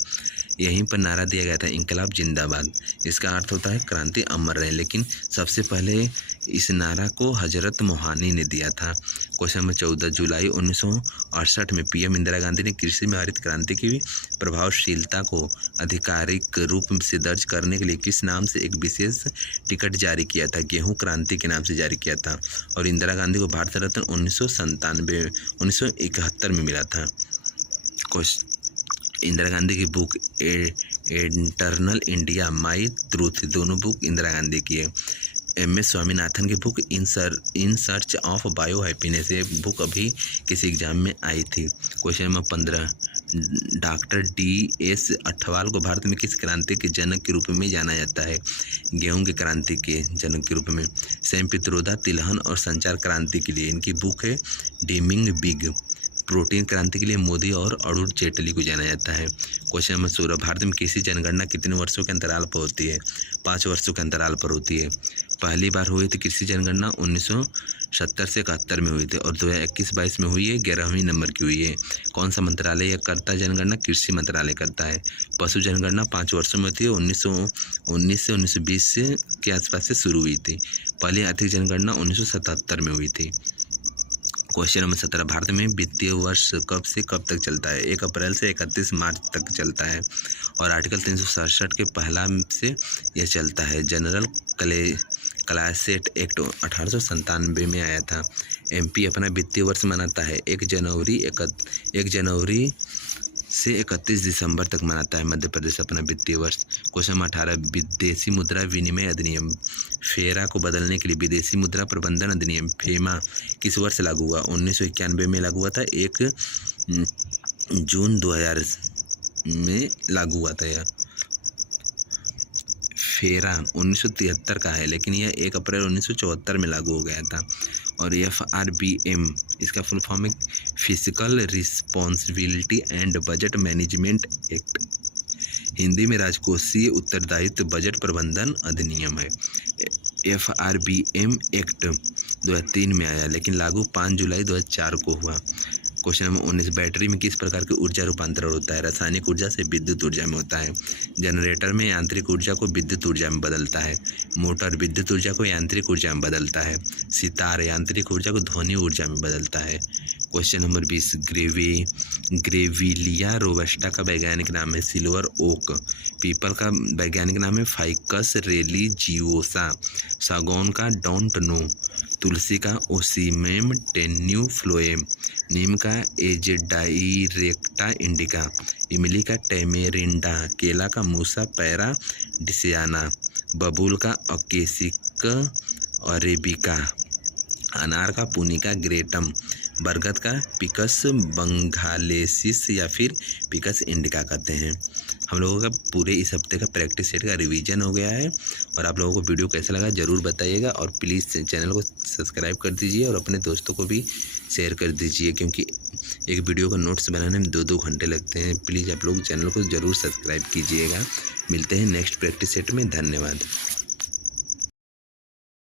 यहीं पर नारा दिया गया था इंकलाब जिंदाबाद। इसका अर्थ होता है क्रांति अमर रहे, लेकिन सबसे पहले इस नारा को हजरत मोहानी ने दिया था। क्वेश्चन नंबर 14, जुलाई 1968 में PM इंदिरा गांधी ने कृषि में हरित क्रांति की प्रभावशीलता को आधिकारिक रूप से दर्ज करने के लिए किस नाम से एक विशेष टिकट जारी किया था? गेहूं क्रांति के नाम से जारी किया था। और इंदिरा गांधी को भारत रत्न 1971 में मिला था। इंदिरा गांधी की book internal India my truth, दोनों बुक इंदिरा गांधी की है। MS स्वामीनाथन की book in search of bio happiness, ये बुक अभी किसी एग्जाम में आई थी। Question number 15, doctor DS Athwal को भारत में किस क्रांति के जनक के रूप में जाना जाता है? गेहूं की क्रांति के जनक के रूप में। सैम पित्रोदा तिलहन और संचार क्रांति के लिए इनकी बुक है ड्रीमिंग बिग। प्रोटीन क्रांति के लिए मोदी और अरुण जेटली को जाना जाता है। क्वेश्चन नंबर 16, भारत में कृषि जनगणना कितने वर्षों के अंतराल पर होती है? 5 वर्षों के अंतराल पर होती है। पहली बार हुई थी कृषि जनगणना 1970 से 71 में हुई थी और 2021-22 में हुई है, 11वीं नंबर की हुई है। कौन सा मंत्रालय यह करता है जनगणना? कृषि मंत्रालय करता है। पशु जनगणना 5 वर्षों में होती है, 1919 से 1920 के आसपास से शुरू हुई थी। पहली आर्थिक जनगणना 1977 में हुई थी। क्वेश्चन नंबर 17, भारत में वित्तीय वर्ष कब से कब तक चलता है? 1 अप्रैल से 31 मार्च तक चलता है और आर्टिकल 367 के पहला से यह चलता है। जनरल क्लासेट एक्ट 1897 में आया था। MP अपना वित्तीय वर्ष मनाता है 1 जनवरी से 31 दिसंबर तक मनाता है मध्य प्रदेश अपना वित्तीय वर्ष। क्वेश्चन नंबर 18, विदेशी मुद्रा विनिमय अधिनियम फेरा को बदलने के लिए विदेशी मुद्रा प्रबंधन अधिनियम फेमा किस वर्ष लागू हुआ? 1991 में लागू हुआ था। 1 जून 2000 में लागू हुआ था। यह फेरा 1973 का है, लेकिन यह 1 अप्रैल 1974 में लागू हो गया था। और FRBM इसका फुल फॉर्म है physical responsibility and budget management act. Hindi में राजकोषीय उत्तरदायित्व बजट प्रबंधन अधिनियम है। FRBM एक्ट 2003 में आया, लेकिन लागू 5 जुलाई 2004 को हुआ। क्वेश्चन नंबर 19, बैटरी में किस प्रकार की ऊर्जा रूपांतरण होता है? रासायनिक ऊर्जा से विद्युत ऊर्जा में होता है। जनरेटर में यांत्रिक ऊर्जा को विद्युत ऊर्जा में बदलता है। मोटर विद्युत ऊर्जा को यांत्रिक ऊर्जा में बदलता है। सितार यांत्रिक ऊर्जा को ध्वनि ऊर्जा में बदलता है। क्वेश्चन नंबर 20, ग्रेविलिया रोबस्टा का वैज्ञानिक नाम है सिल्वर ओक। पीपल का वैज्ञानिक नाम है फाइकस रिलीजियोसा। सागौन का डोंट नो। तुलसी का ओसीमेम टेन्यूफ्लोएम। नीम का एजेडाइरेक्टा इंडिका। इमली का टेमेरिंडा। केला का मूसा पैरा डिसियाना। बबूल का अकेसिक अरेबिका। अनार का पुनिका ग्रेटम। बरगद का पिकस बंगालेसिस या फिर पिकस इंडिका कहते हैं। हम लोगों का पूरे इस हफ्ते का प्रैक्टिस सेट का रिवीजन हो गया है और आप लोगों को वीडियो कैसा लगा ज़रूर बताइएगा और प्लीज़ चैनल को सब्सक्राइब कर दीजिए और अपने दोस्तों को भी शेयर कर दीजिए, क्योंकि एक वीडियो का नोट्स बनाने में 2-2 घंटे लगते हैं। प्लीज़ आप लोग चैनल को ज़रूर सब्सक्राइब कीजिएगा। मिलते हैं नेक्स्ट प्रैक्टिस सेट में। धन्यवाद।